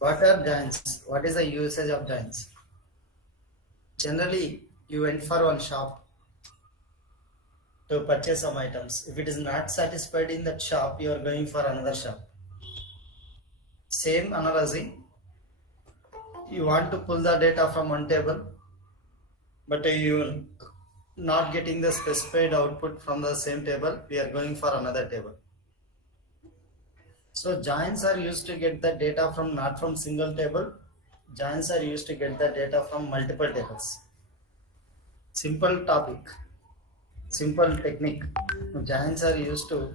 What are giants? What is the usage of giants? Generally, you went for one shop to purchase some items. If it is not satisfied in that shop, you are going for another shop. Same analogy. You want to pull the data from one table, but you're not getting the specified output from the same table. We are going for another table. So joins are used to get the data from not from single table. Joins are used to get the data from multiple tables. Simple topic, simple technique. Joins are used to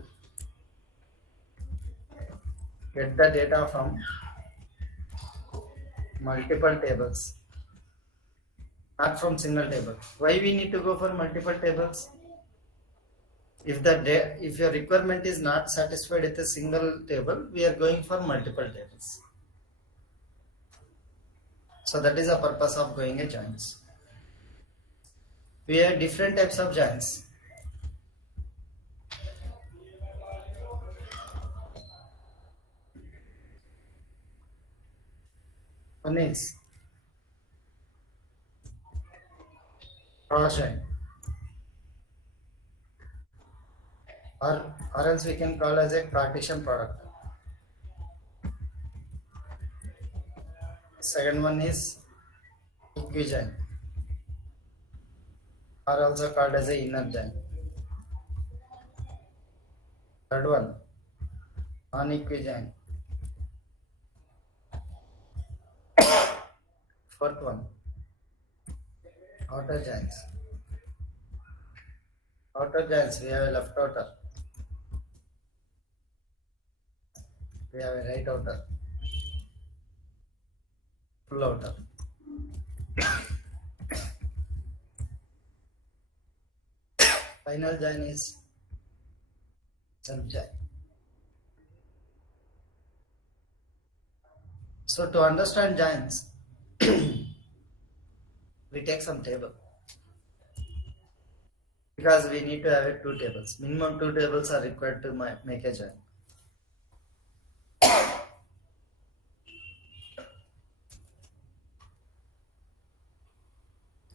get the data from multiple tables, not from single table. Why we need to go for multiple tables? If your requirement is not satisfied with a single table, we are going for multiple tables. So that is the purpose of going a joins. We have different types of joins. One is cross join, or else we can call as a Cartesian product. Second one is equijoin, or also called as a inner join. Third one, non-equijoin. Fourth one, outer joins. Outer joins, we have a left outer, we have a right outer, full outer. Final join is self join. So to understand joins, we take some table because we need to have two tables. Minimum two tables are required to make a join.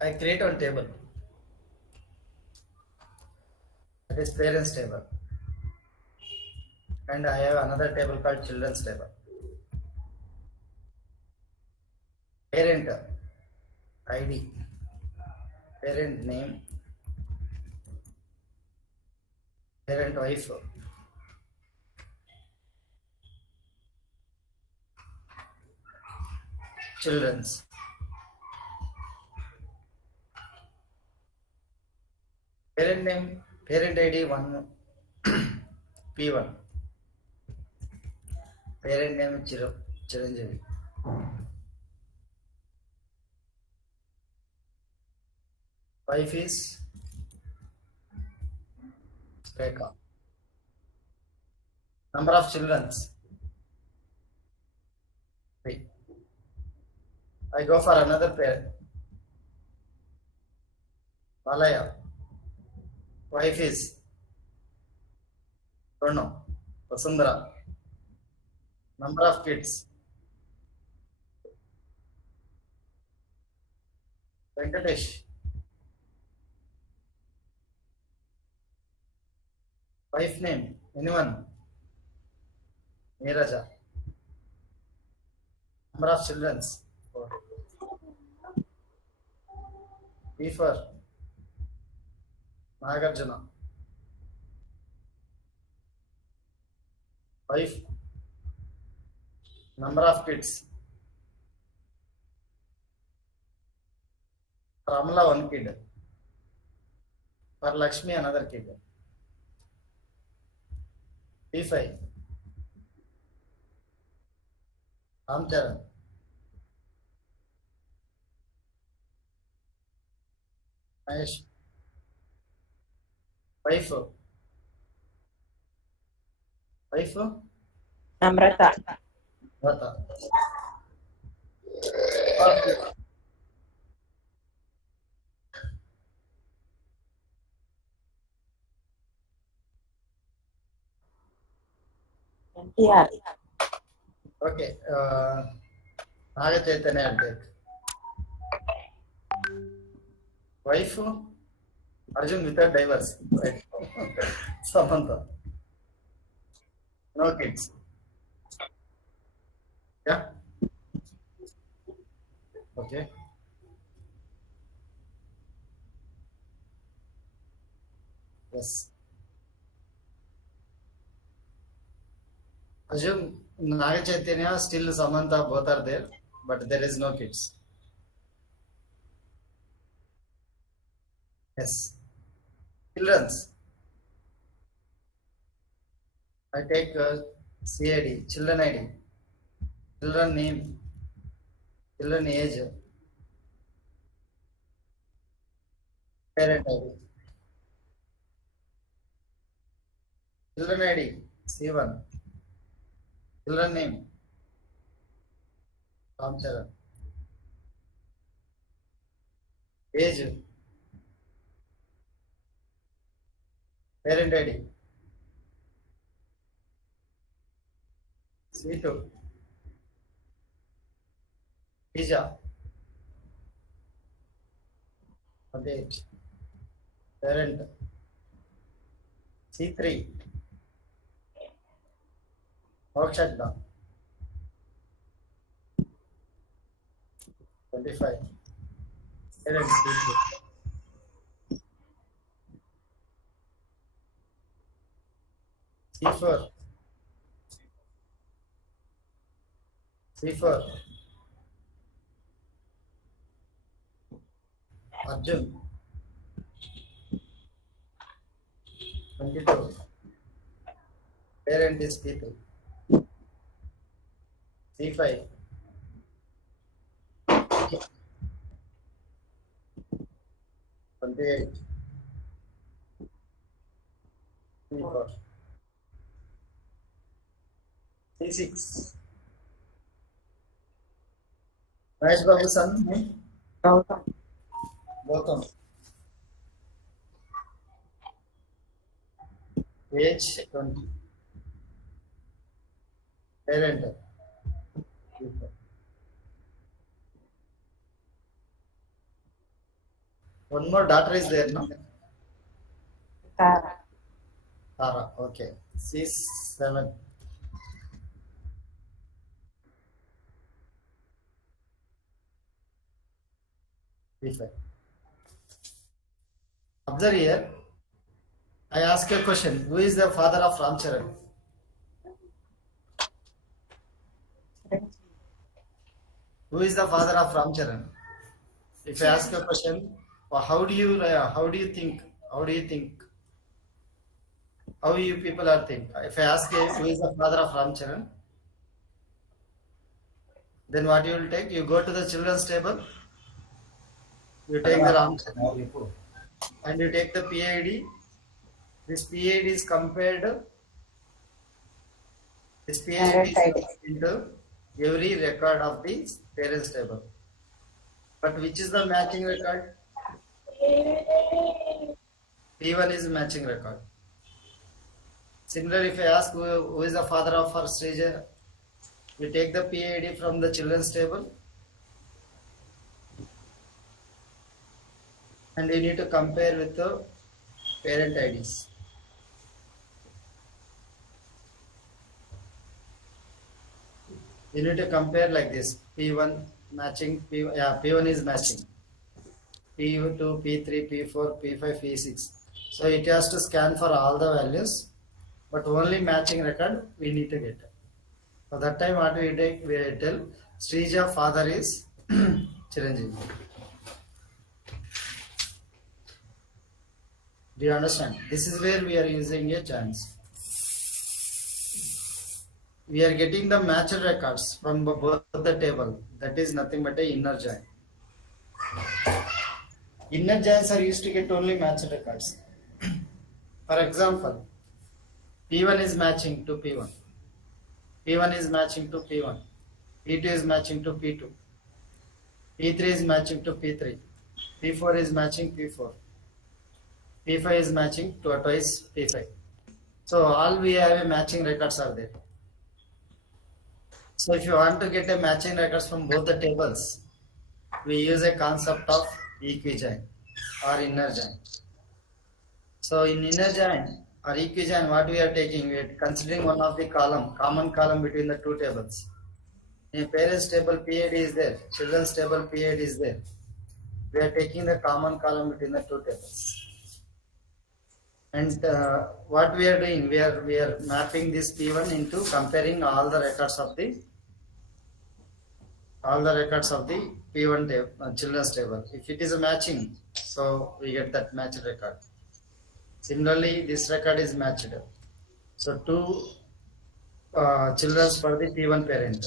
I create one table, that is parents table, and I have another table called children's table. Parent ID, parent name, parent wife, children's. Parent name, parent ID 1, P1. Parent name Chiranjeevi. Wife is Rekha. Number of children's 3. I go for another pair. Malaya. Wife is Rono. Vasundhara. Number of kids Venkatesh. Wife name anyone Neeraja. Number of children's 4. P for Nagarjuna. Wife. Number of kids for Amla 1 kid. For Lakshmi another kid. P5 Ramcharan. Mahesh. Wife. Wife Namrata. Rata. For kids. Yeah. Okay. Naga Chaitanya I'll take. Wife, Arjun without divorce. Right. Samantha. No kids. Yeah. Okay. Yes. Arjun, Naga Chaitanya, still Samantha, both are there, but there is no kids. Yes. Children's. I take CID, children ID, children name, children age, parent ID. Children ID, C1, children name, Ramcharan. Age, parent ID, C2, Pija, 28, parent, C3, Mokshadna, 25, parent, C2, C4, C4, Arjun, 22, parent is P2, C5, 28, C4, C6, Mahesh Babu son, name, Gautam. Gautam, age 20, parent, C4. One more daughter is there, no? Tara. Tara, okay. C7, B5. Observe here. I ask a question. Who is the father of Ramcharan? Who is the father of Ramcharan? If I ask a question, how do you think? How do you think? How you people are think? If I ask you who is the father of Ramcharan, then what you will take? You go to the children's table, you take the Ramcharan, and you take the PID. This PID is compared. This PID Parent is ID. into every record of the parents table. But which is the matching record? P1 is matching record. Similarly, if I ask who is the father of her stage, you take the PID from the children's table and you need to compare with the parent IDs. You need to compare like this. P1 matching, P1 is matching. P2, P3, P4, P5, P6. So it has to scan for all the values, but only matching record we need to get. So that time what we take, we tell Srija father is Chiranjeevi. Do you understand? This is where we are using a chance. We are getting the matched records from both the table. That is nothing but a inner join. Inner joins are used to get only matched records. For example, P1 is matching to P1. P1 is matching to P1. P2 is matching to P2. P3 is matching to P3. P4 is matching P4. P5 is matching to twice P5. So all we have a matching records are there. So if you want to get a matching records from both the tables, we use a concept of equijoin or inner join. So in inner join or equijoin, what we are taking, we are considering one of the common column between the two tables. In parents table PID is there, children's table PID is there. We are taking the common column between the two tables. And what we are doing, we are mapping this P1 into comparing all the records of the P1 table, children's table. If it is a matching, so we get that matched record. Similarly, this record is matched. So two children's for the P1 parent.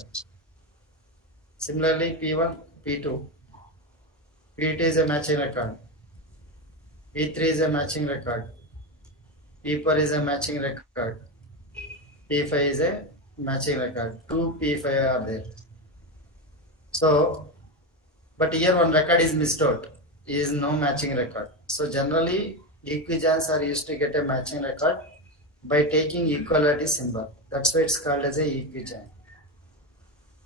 Similarly, P1, P2. P2 is a matching record. P3 is a matching record. P4 is a matching record. P5 is a matching record. Two P5 are there. So, but here one record is missed out. Is no matching record. So generally, equijoins are used to get a matching record by taking equality symbol. That's why it's called as a equijoin.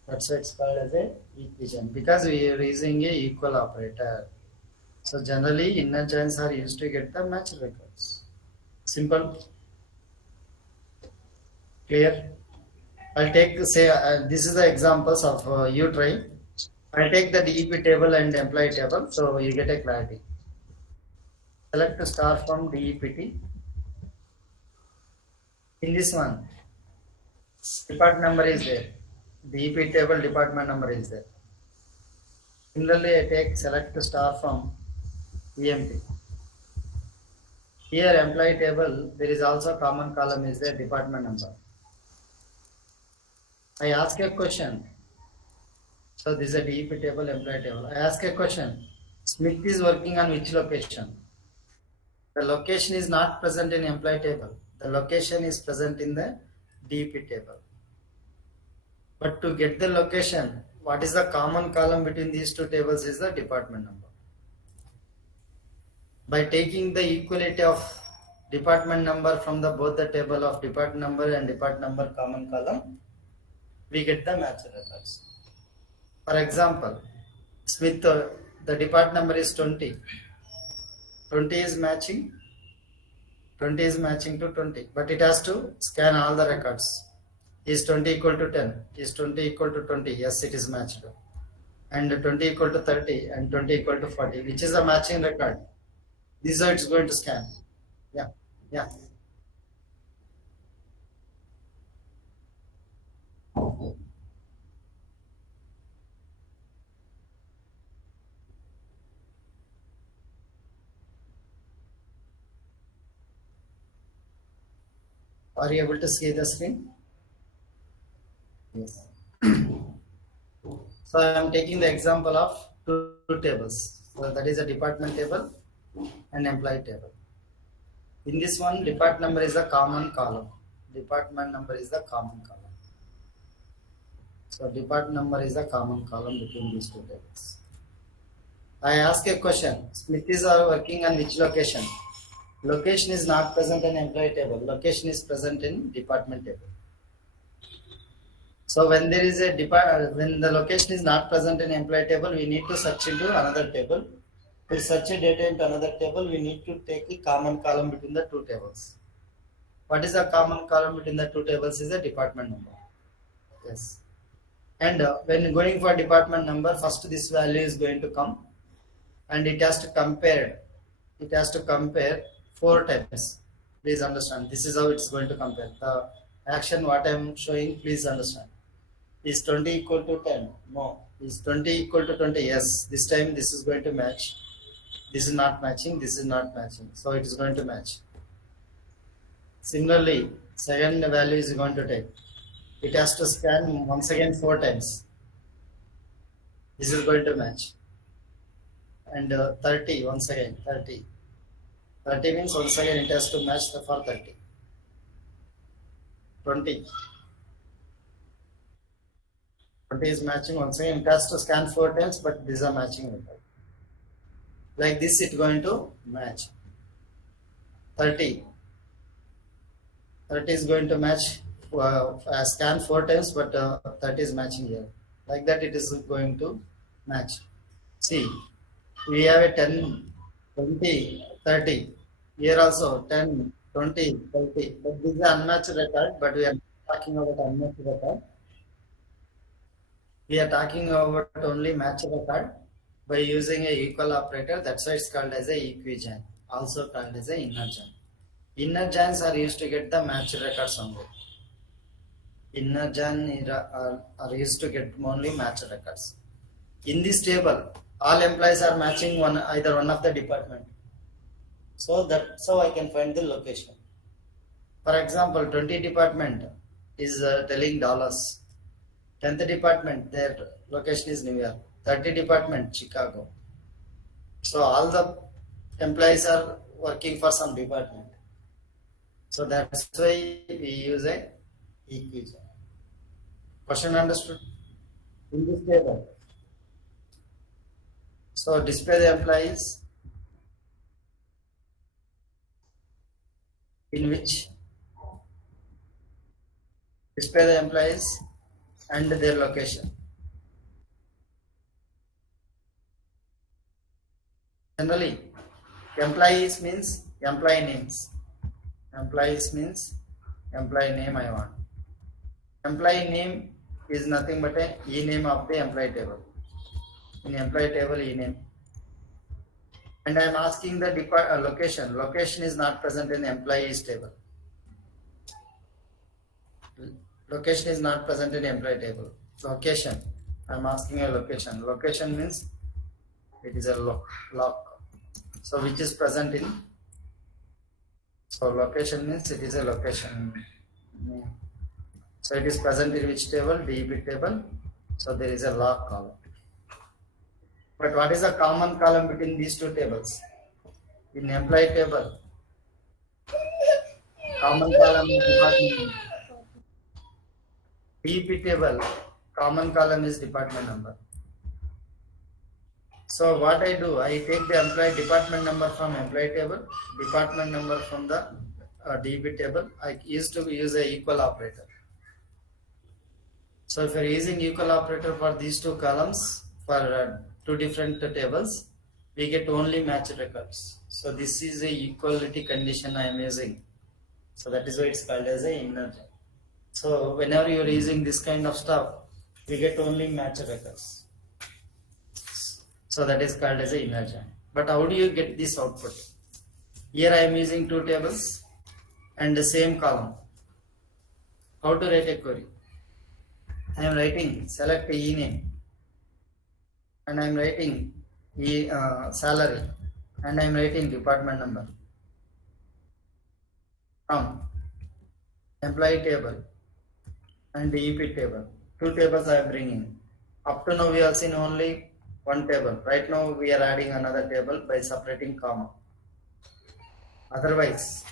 That's why it's called as a equijoin because we are using a equal operator. So generally, inner joins are used to get the match records. Simple, clear. I'll take say this is the examples of you try. I'll take the DEP table and employee table, so you get a clarity. Select star from DEPT. In this one, department number is there. DEP table department number is there. Similarly, I take select star from EMP. Here employee table, there is also common column is there, department number. I ask a question. So this is a DEP table, employee table. I ask a question. Smith is working on which location? The location is not present in employee table. The location is present in the DEP table. But to get the location, what is the common column between these two tables is the department number. By taking the equality of department number from the both the table of department number and department number common column, we get the match records. For example, Smith, the department number is 20. 20 is matching. 20 is matching to 20, but it has to scan all the records. Is 20 equal to 10? Is 20 equal to 20? Yes, it is matched. And 20 equal to 30 and 20 equal to 40, which is a matching record. These are it's going to scan. Yeah, yeah. Are you able to see the screen? Yes. So I am taking the example of two tables. So that is a department table and employee table. In this one, department number is a common column. Department number is the common column. So department number is a common column between these two tables. I ask a question. Smith is working on which location? Location is not present in employee table. Location is present in department table. So when there is a when the location is not present in employee table, we need to search into another table. To search a data into another table, we need to take a common column between the two tables. What is the common column between the two tables is the department number. Yes. And when going for department number, first this value is going to come, and it has to compare. It has to compare 4 times. Please understand. This is how it's going to compare. The action what I am showing, please understand. Is 20 equal to 10? No. Is 20 equal to 20? Yes. This time this is going to match. This is not matching. This is not matching. So it is going to match. Similarly, second value is going to take. It has to scan once again 4 times. This is going to match. And 30 once again 30. 30 means once again it has to match the for 30. 20. 20 is matching once again. It has to scan 4 times, but these are matching record. Like this, it's going to match. 30. 30 is going to match scan 4 times, but that is matching here. Like that, it is going to match. See, we have a 10, 20, 30. Here also 10, 20, 30. But this is an unmatched record, but we are talking about unmatched record. We are talking about only match record by using a equal operator. That's why it's called as a equijoin, also called as a inner join. Inner joins are used to get the match records only. Inner join are used to get only match records. In this table, all employees are matching either one of the department. So that's how I can find the location. For example, 20 department is telling Dallas. 10th department, their location is New York. 30 department, Chicago. So all the employees are working for some department. So that's why we use a equivalent. Question understood? In this table. So display the employees in which display the employees and their location. Generally, employees means employee names. Employees means employee name I want. Employee name is nothing but a e-name of the employee table. In employee table e-name. And I am asking the location. Location is not present in employees table. Location is not present in employee table. Location. I am asking a location. Location means it is a lock. So which is present in. So location means it is a location name. So it is present in which table? DEP table. So there is a lock column. But what is the common column between these two tables? In employee table, common column is department number. DEP table, common column is department number. So what I do, I take the employee department number from employee table, department number from the DEP table. I used to use a equal operator. So if you are using equal operator for these two columns for two different tables, we get only match records. So this is a equality condition I am using. So that is why it's called as a inner join. So whenever you are using this kind of stuff, we get only match records. So that is called as a inner join. But how do you get this output? Here I am using two tables and the same column. How to write a query? I am writing select E name and I am writing salary and I am writing department number from employee table and DEP table. Two tables I am bringing. Up to now we have seen only one table. Right now we are adding another table by separating comma. Otherwise,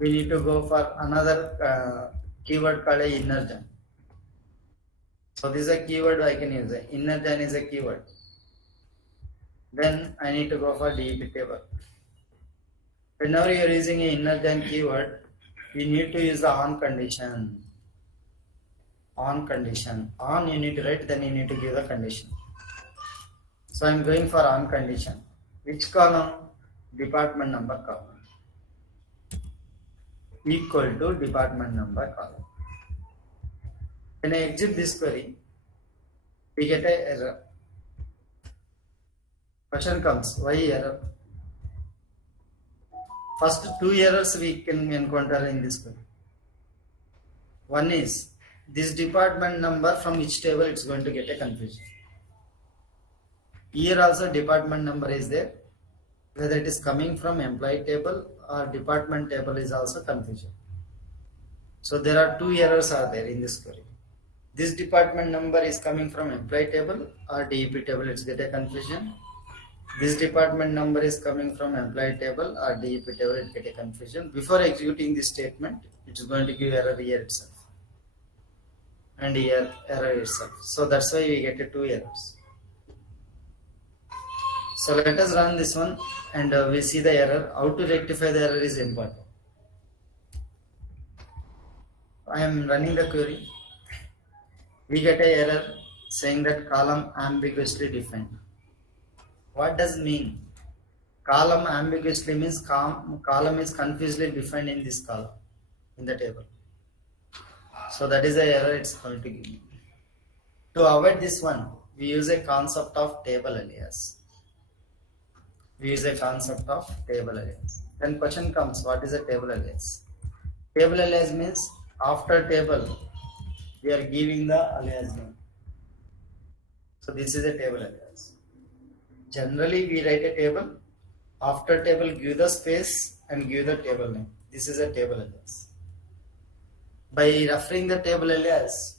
we need to go for another keyword called a inner join. So this is a keyword I can use. Inner join is a keyword. Then I need to go for DEP table. Whenever you are using an inner join keyword, you need to use the on condition. On condition. On you need to write, then you need to give the condition. So I am going for on condition. Which column? Department number column. Equal to department number column. When I exit this query, we get an error. Question comes, why error? First two errors we can encounter in this query. One is, this department number from which table it's going to get a confusion. Here also department number is there. Whether it is coming from employee table or department table is also confusion. So there are two errors are there in this query. This department number is coming from employee table or DEP table, it's get a confusion. This department number is coming from employee table or DEP table, it get a confusion. Before executing this statement, it is going to give error here itself. And here error itself. So that's why we get two errors. So let us run this one and we see the error. How to rectify the error is important. I am running the query. We get a error saying that column ambiguously defined. What does mean? Column ambiguously means column is confusedly defined in this column in the table. So that is the error it's going to give me. To avoid this one, we use a concept of table alias. We use a concept of table alias. Then question comes, what is a table alias? Table alias means after table, we are giving the alias name. So this is a table alias. Generally, we write a table. After table, give the space and give the table name. This is a table alias. By referring the table alias,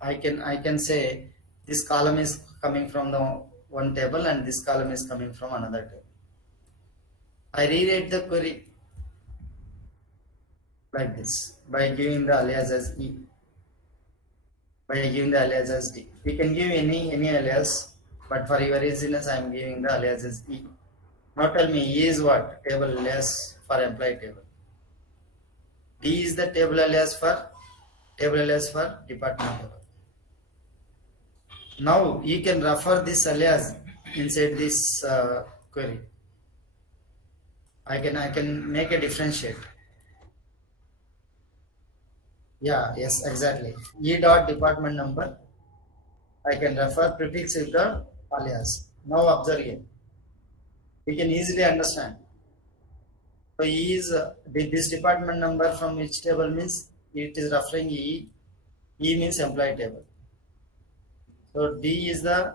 I can say this column is coming from the one table and this column is coming from another table. I rewrite the query like this by giving the alias as E, by giving the alias as D. We can give any alias, but for your easiness, I am giving the alias as E. Now tell me, E is what? Table alias for employee table. D is the table alias for department table. Now you can refer this alias inside this query. I can make a differentiate. Yeah, yes, exactly. E dot department number. I can refer prefix with the alias. Now observe here. We can easily understand. So E is this department number from which table means it is referring E. E means employee table. So D is the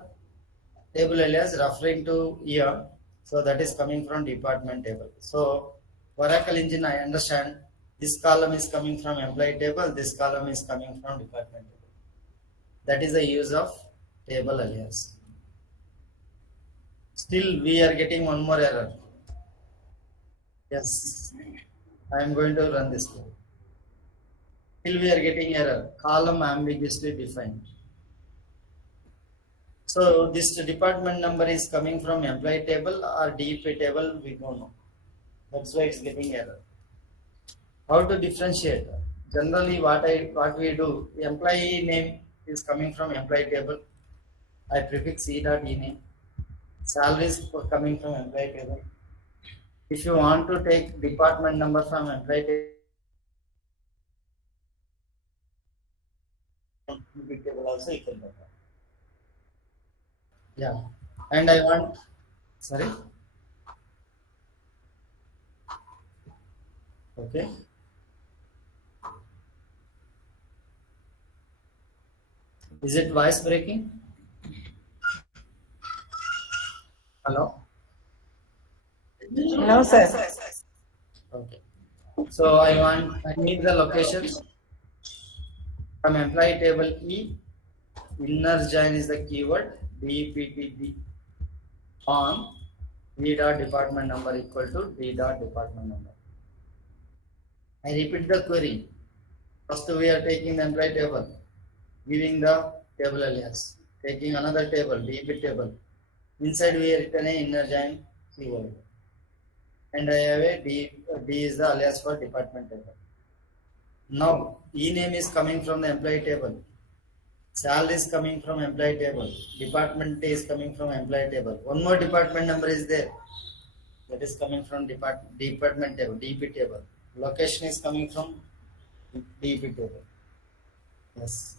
table alias referring to year. So that is coming from department table. So Oracle engine, I understand this column is coming from employee table, this column is coming from department table. That is the use of table alias. Still we are getting one more error. Yes, I am going to run this code. Still we are getting error. Column ambiguously defined. So this department number is coming from employee table or DP table, we don't know. That's why it's getting error. How to differentiate? Generally, what we do, employee name is coming from employee table. I prefix e dot e name. Salary is coming from employee table. If you want to take department number from employee table, also you can do that. Yeah, and I want. Sorry. Okay. Is it voice breaking? Hello. No, sir. Okay. So I need the location from employee table E. Inner join is the keyword DPTD on D dot department number equal to D dot department number. I repeat the query. First we are taking the employee table, giving the table alias, taking another table, DP table. Inside we are written a inner join keyword. And I have a D is the alias for department table. Now E name is coming from the employee table. Salary is coming from employee table. Department is coming from employee table. One more department number is there. That is coming from department table, DP table. Location is coming from DP table. Yes.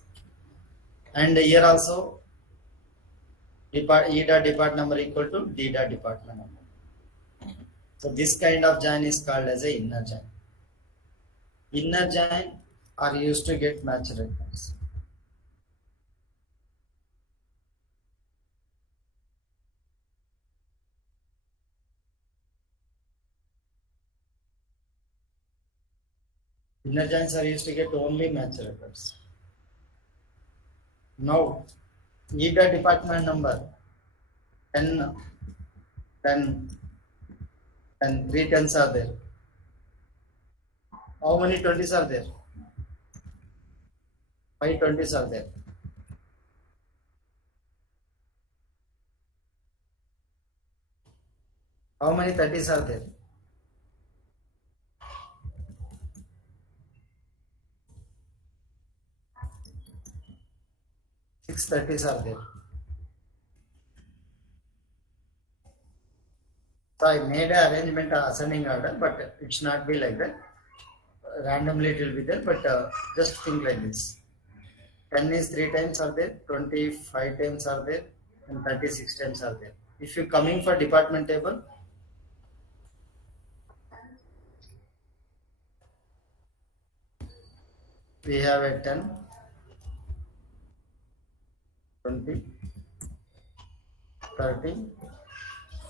And here also E dot depart number equal to D dot department number. So this kind of join is called as a inner join. Inner join are used to get match records. Inner joins are used to get only match records. Now, E dot department number 10, 10, and 3 10s are there. How many 20s are there? 5 20s are there. How many 30s are there? 630s are there. So I made an arrangement ascending order, but it should not be like that. Randomly it will be there, but just think like this. 10 is 3 times are there, 25 times are there, and 36 times are there. If you coming for department table, we have a 10, 20, 30,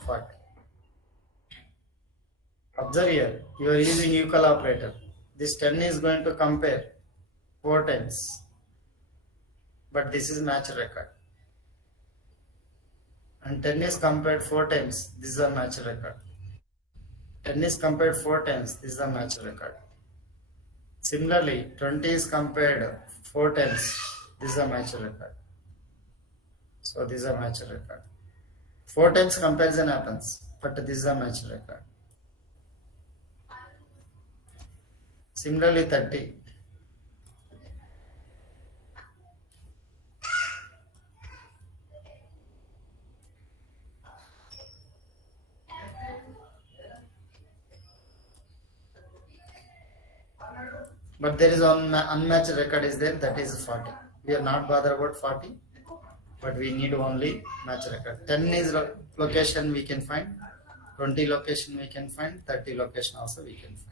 40. Observe here, you are using equal operator. This 10 is going to compare 4 times, but this is match record. And 10 is compared 4 times, this is a match record. 10 is compared 4 times, this is a match record. Similarly, 20 is compared 4 times, this is a match record. So this is a match record. 4 times comparison happens, but this is a match record. Similarly, 30. But there is one unmatched record is there, that is 40. We are not bothered about 40, but we need only match record. 10 is location we can find, 20 location we can find, 30 location also we can find.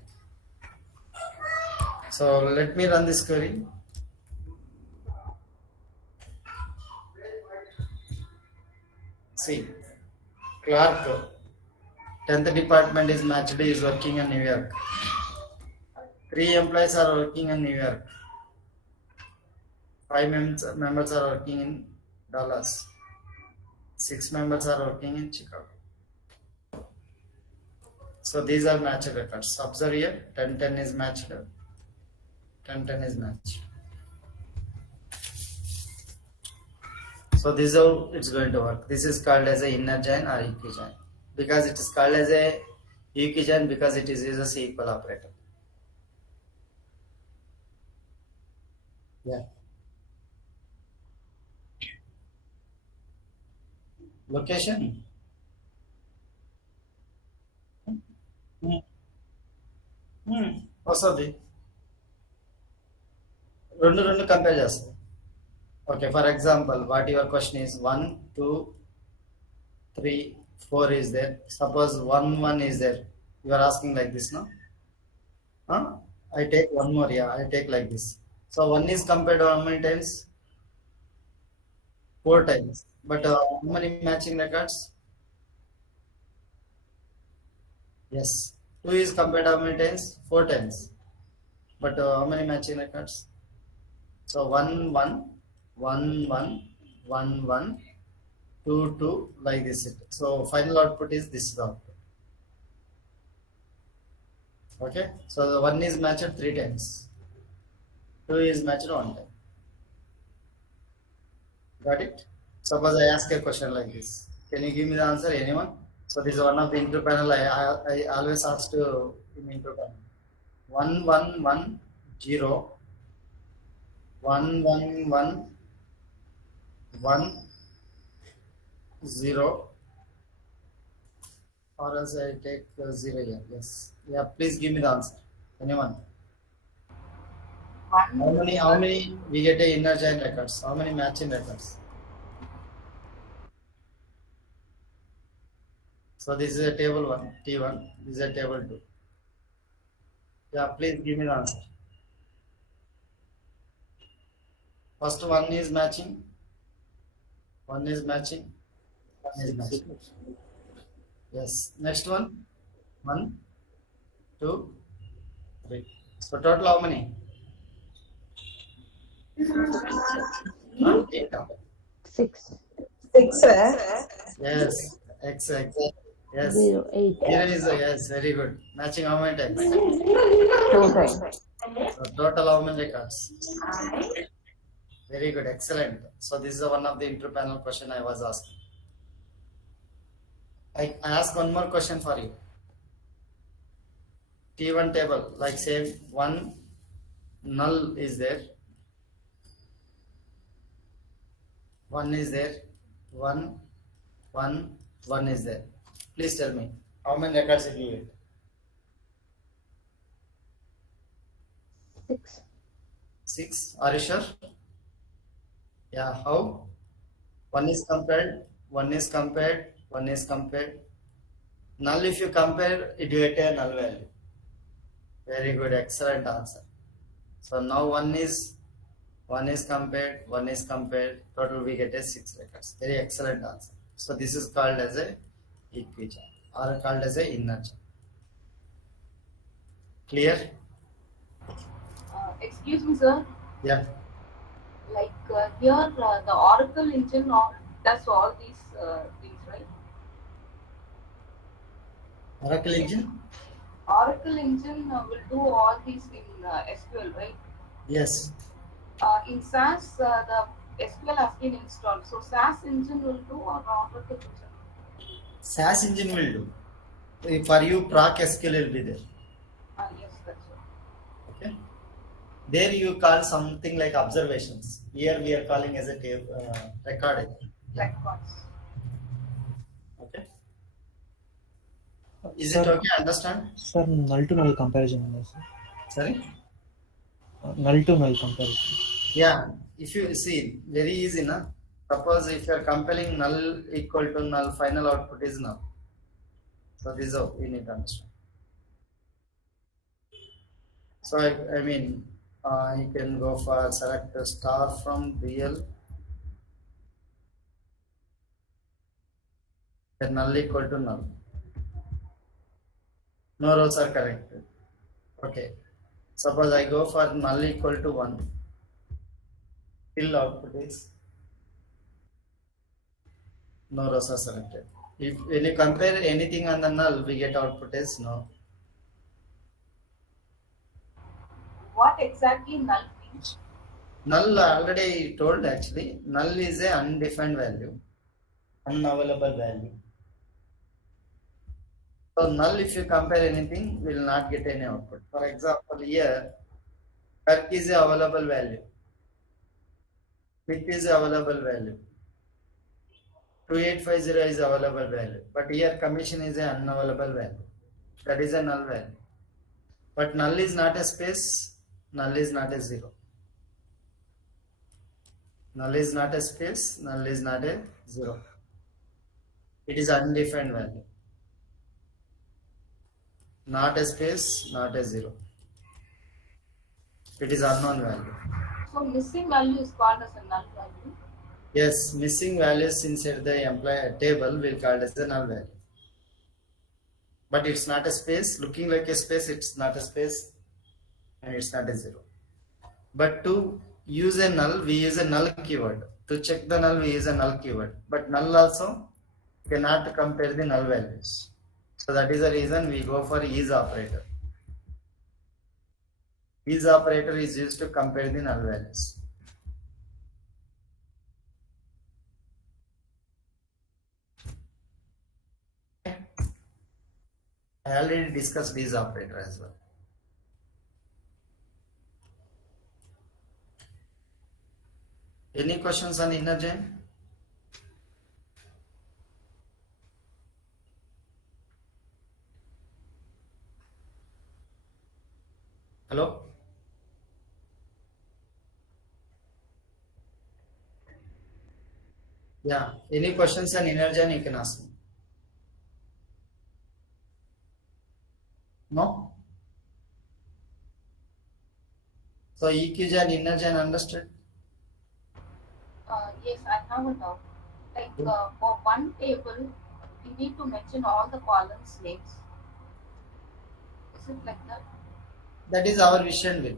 So let me run this query. See, Clark, 10th department is matched, is working in New York. 3 employees are working in New York. 5 members are working in Dallas. 6 members are working in Chicago. So these are matched records. Observe here, 10-10 is matched. 10-10 is matched. So this is how it's going to work. This is called as a inner join or equijoin. Because it is called as a equijoin because it is uses equal operator. Yeah. Location. వస్తుంది రెండు రెండు compare చేస్తుంది. Okay, for example, what your question is 1, 2, 3, 4 is there. Suppose 1, 1 is there. You are asking like this, no? Huh? I take one more, yeah, I take like this. So 1 is compared how many times? 4 times. But how many matching records? Yes. 2 is compared how many times? 4 times. But how many matching records? So 1, 1, 1, 1, 1, 1, 2, 2, like this. So final output is this output. Okay. So the 1 is matched 3 times. 2 is matched 1 time. Got it? Suppose I ask a question like this. Can you give me the answer? Anyone? So this is one of the intro panel I always ask to in intro panel. 1, 1, 1, 0, 1, 1, 1, 1, 0, or else I take 0 here. Yes. Yeah, please give me the answer. Anyone? How many we get a inner join records? How many matching records? So this is a table 1, T1. This is a table 2. Yeah, please give me the answer. First one is matching. One is matching. One is matching. Yes. Next one. 1, 2, 3. So total how many? Huh? 8. 6. 6, sir. Yes. X. Yes. 0, 8. Here is yes. Very good. Matching how many times? 2 times. So total how many records? Very good. Excellent. So this is one of the inter panel question I was asking. I ask one more question for you. T1 table, like say 1 null is there. 1 is there. 1, 1, 1 is there. Please tell me, how many records it will get? 6. 6. Are you sure? Yeah, how? 1 is compared, 1 is compared, 1 is compared. Null, if you compare, it will get a null value. Very good, excellent answer. So now one is compared, one is compared. Total we get a 6 records. Very excellent answer. So this is called as a equijoin or called as a inner join. Clear? Excuse me, sir. Yeah. Like here, the Oracle engine does all these things, right? Oracle engine? Oracle engine will do all these in SQL, right? Yes. In SAS, the SQL has been installed. So SAS engine will do or Oracle engine? SAS engine will do. For you, proc SQL will be there. Yes, that's right. Okay. There you call something like observations. Here we are calling as a recording. Records. Okay. Is it Sir, okay? Understand? sir, null to null comparison ఉంది sir. Sorry. Null to null comparison. Yeah. If you see, very easy, na. Suppose if you are comparing null equal to null, final output is null. So this is how we need to understand. So I mean, you can go for select a star from real. Then null equal to null. No rows are correct. Okay. Suppose I go for null equal to 1. Till output is no rows are selected. If when you compare anything on the null, we get output is no. What exactly null means? Null already told actually. Null is a undefined value, unavailable value. So null, if you compare anything, will not get any output. For example, here, Kirk is a available value. Bit is a available value. 2850 is available value. But here commission is an unavailable value. That is a null value. But null is not a space, null is not a zero. Null is not a space, null is not a zero. It is undefined value. Not a space, not a zero. It is unknown value. So missing value is called as a null value. Yes, missing values inside the employee table will called as a null value. But it's not a space. Looking like a space, it's not a space, and it's not a zero. But to use a null, we use a null keyword. To check the null, we use a null keyword. But null also cannot compare the null values. So that is the reason we go for is operator. Is operator is used to compare the null values. I already discussed is operator as well. Any questions on inner chain? Hello? Yeah. Any questions on inner chain you can ask me. No? So EQ chain, inner chain understood? Yes, I have a doubt. Like for one table, we need to mention all the columns names. Is it like that? That is our vision will.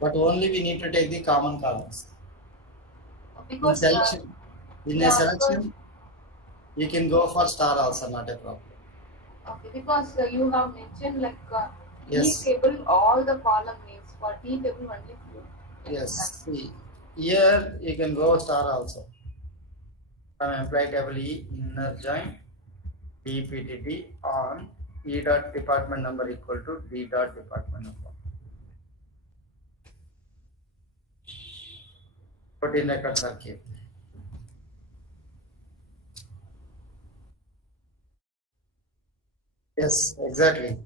But only we need to take the common columns. In Because selection, in a yeah, selection, you can go for star also, not a problem. okay, because you have mentioned like E Yes. table all the column names, for D table only few. Like Yes. See, here you can go star also. From employee table E inner join DPTT on E dot department number equal to D dot department number. 14 records are kept. Yes, exactly.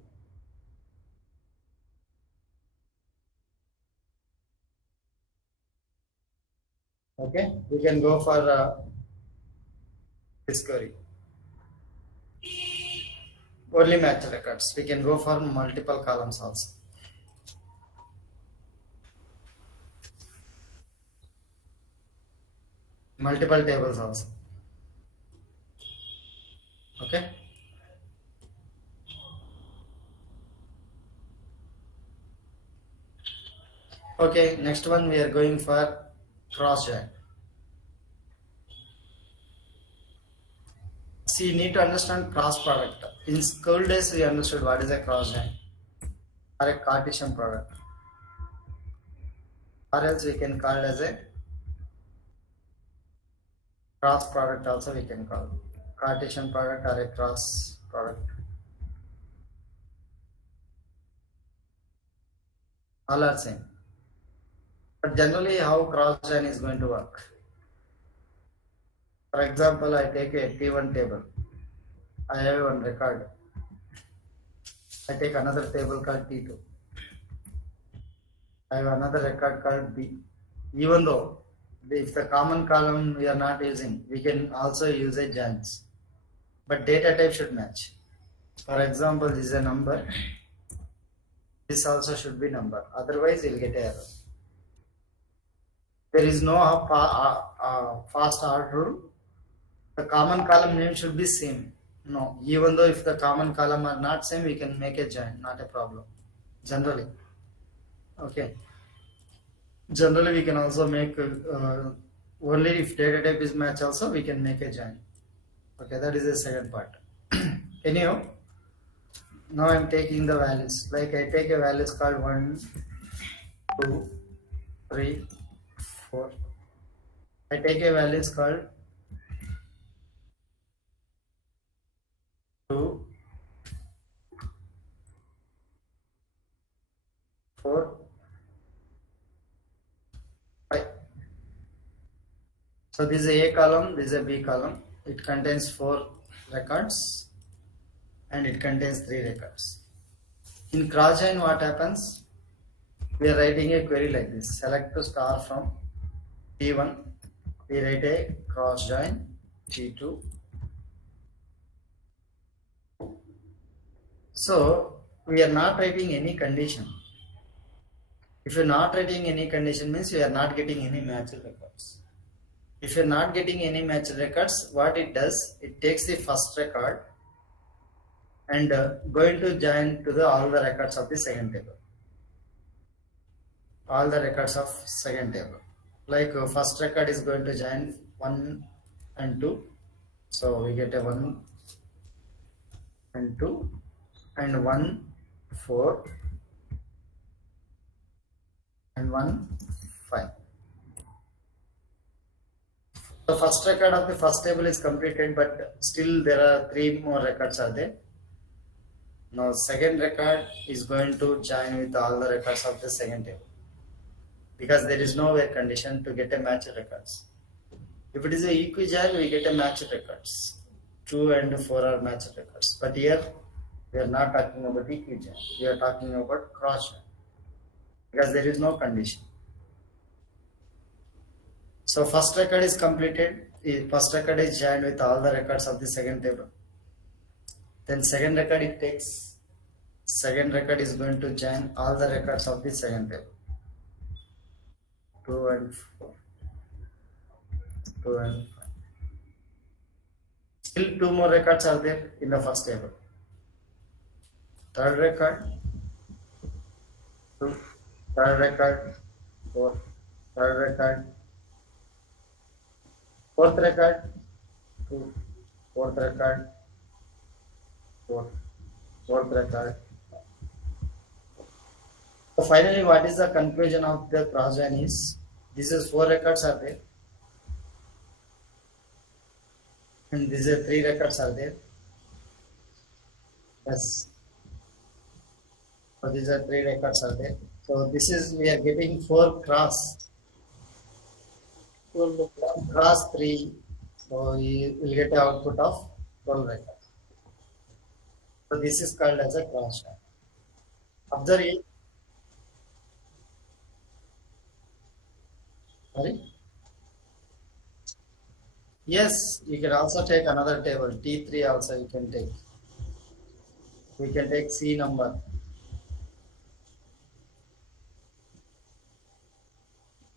Okay, we can go for discovery. Only match records. We can go for multiple columns also. Multiple tables also. Okay. Okay, next one we are going for cross join. See, you need to understand cross product. In school days, we understood what is a cross join or a Cartesian product, or else we can call it as a cross product. Also, we can call Cartesian product or a cross product. All are same. But generally, how cross join is going to work? For example, I take a T1 table. I have one record. I take another table called T2. I have another record called B. Even though if the common column we are not using, we can also use a joins. But data type should match. For example, this is a number. This also should be number. Otherwise, you'll get error. There is no fast order rule. The common column name should be same. No, even though if the common column are not same, we can make a join. Not a problem. Generally, okay. Generally, we can also make only if data type is match. Also, we can make a join. Okay, that is the second part. Anyhow, now I'm taking the values. Like I take a values called 1, 2, 3, 4. I take a values called 2, 4, 5. So this is a column, this is a B column. It contains 4 records and it contains 3 records. In cross join, what happens? We are writing a query like this. Select to star from T1. We write a cross join T2. So we are not writing any condition. If you're not writing any condition means you are not getting any matched records. If you're not getting any matched records, what it does, it takes the first record and going to join to all the records of the second table. All the records of second table. Like first record is going to join 1 and 2. So we get a 1 and 2 and 1, 4 and 1, 5. The first record of the first table is completed, but still there are 3 more records are there. Now second record is going to join with all the records of the second table because there is no where condition to get a match records. If it is a equijoin, we get a match records. 2 and 4 are match records. But here we are not talking about equijoin. We are talking about cross join because there is no condition. So first record is completed. First record is joined with all the records of the second table. Then second record it takes. Second record is going to join all the records of the second table. 2 and 4. 2 and 5. Still 2 more records are there in the first table. Third record, 2. Third record, 4. Third record, fourth record, 2. Fourth record, 4. Fourth record. So finally, what is the conclusion of the cross join is? This is 4 records are there, and these are 3 records are there. Yes. So these are 3 records are there. So this is we are getting 4 cross. Cross 3, so you will get the output of 12 records. So this is called as a cross join. Observe it. Sorry. Yes, you can also take another table. T3 also you can take. We can take C number.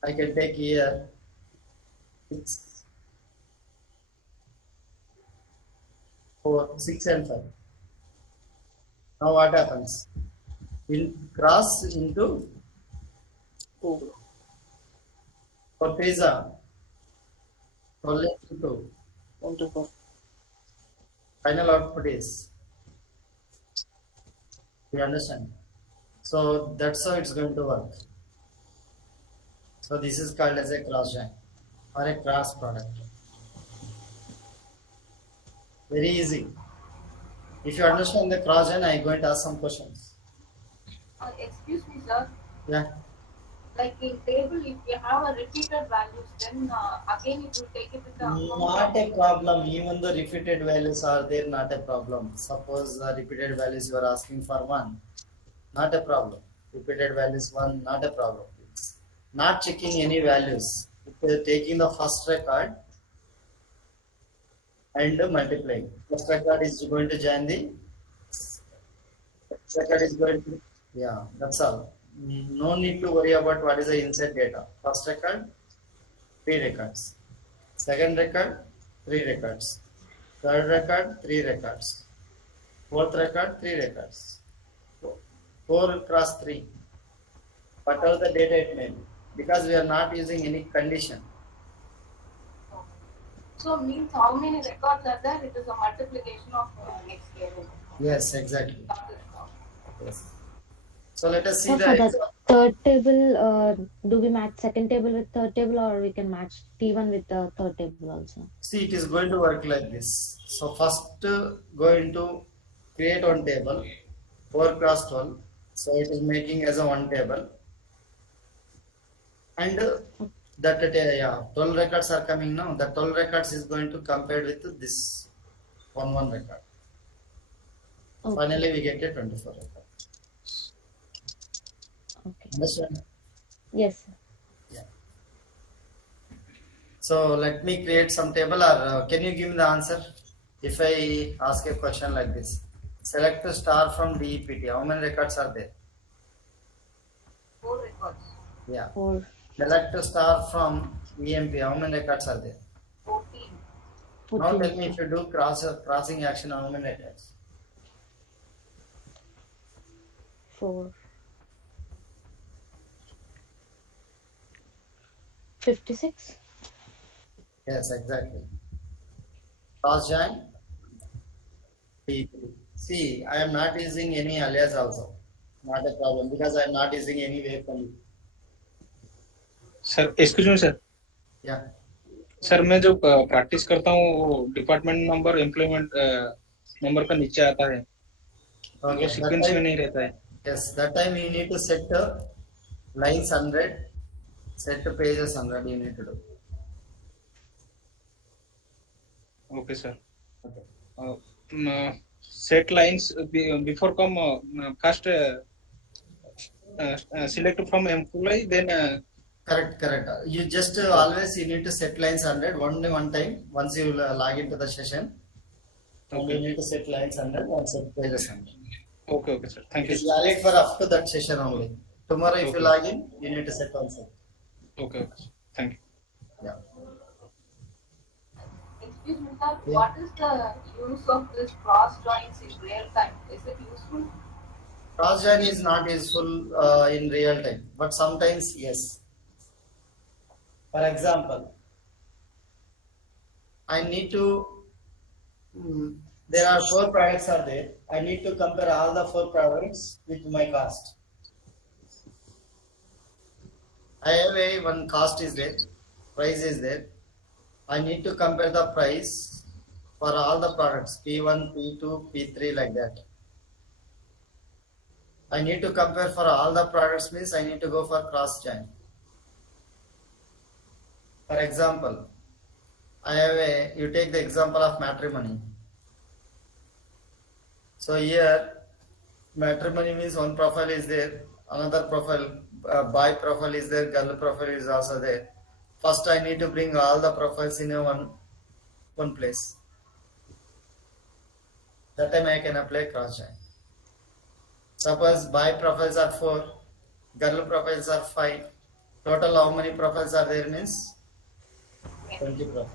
I can take here 6, 4, 6 and 5. Now what happens? We'll cross into for pizza. 12 into 2. Final output is. You understand? So that's how it's going to work. So this is called as a cross join or a cross product. Very easy. If you understand the cross join, I'm going to ask some questions. Excuse me, sir. Yeah. Like in table, if you have a repeated values, then again it will take it with the Not a problem. Even the repeated values are there, not a problem. Suppose the repeated values you are asking for 1, not a problem. Repeated values 1, not a problem. It's not checking any values. It's taking the first record and multiplying. First record is going to join the record is going to, yeah, that's all. No need to worry about what is the inside data. First record, 3 records. Second record, 3 records. Third record, 3 records. Fourth record, 3 records. 4 cross 3. Whatever the data it may be. Because we are not using any condition. So means how many records are there? It is a multiplication of next table. Yes, exactly. Yes. So let us see So the for the example. third table, do we match second table with third table, or we can match T1 with the third table also? See, it is going to work like this. So first going to create one table, 4 cross 12. So it is making as a one table. And that yeah, 12 records are coming now. The 12 records is going to compare with this one record. Okay. Finally, we get a 24 record. Okay. Understand? Yes. Yeah. So let me create some table, or can you give me the answer? If I ask a question like this, select the star from DEPT. How many records are there? 4 records. Yeah. 4. Select the star from EMP. How many records are there? 14. Now 14. tell me, if you do crossing action, how many records? 4. 56. Yes, exactly. Cross join. See, I am not using any alias also. Not a problem because I am not using any waypoint. Sir excuse me sir Yeah. Sir मैं जो practice करता हूँ वो department number employment number का नीचे आता है वो Okay. That सीक्वेंस में time, नहीं रहता है yes, that time you need to set lines 100, set pages 100. You need to do. Okay sir Okay. Set lines before come first select from employ then Correct. You just always you need to set lines 100 only one time. Once you log into the session, Okay. you need to set lines 100 and set pages 100. Okay okay sir thank It you is valid for up to that session only. Tomorrow, if you Okay. log in, you need to set also. Okay thank you Yeah. Excuse me, sir. Yeah. What is the use of this cross joins in real time? Is it useful? Cross join is not useful in real time, but sometimes yes. For example, I need to. There are 4 products are there. I need to compare all the 4 products with my cost. I have one cost is there, price is there. I need to compare the price for all the products P1, P2, P3 like that. I need to compare for all the products means I need to go for cross join. For example, you take the example of matrimony. So here, matrimony means one profile is there, another profile, boy profile is there, girl profile is also there. First, I need to bring all the profiles in a one place. That time I can apply cross join. Suppose boy profiles are 4, girl profiles are 5. Total how many profiles are there means 20 profiles.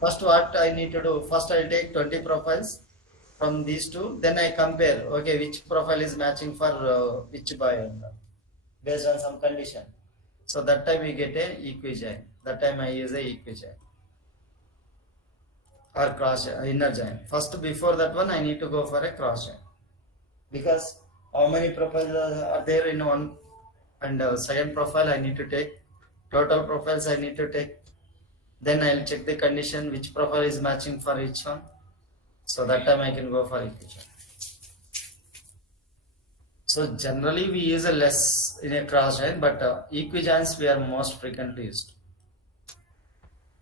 First what I need to do, first I'll take 20 profiles from these two, then I compare, okay, which profile is matching for which boy based on some condition. So that time we get a equijoin. That time I use a equijoin or cross inner join. First before that one I need to go for a cross join because how many profiles are there in one, and second profile I need to take, total profiles I need to take, then I'll check the condition which profile is matching for each one, so that time I can go for equijoin. So generally we use a less in a cross join, but equijoins we are most frequently used.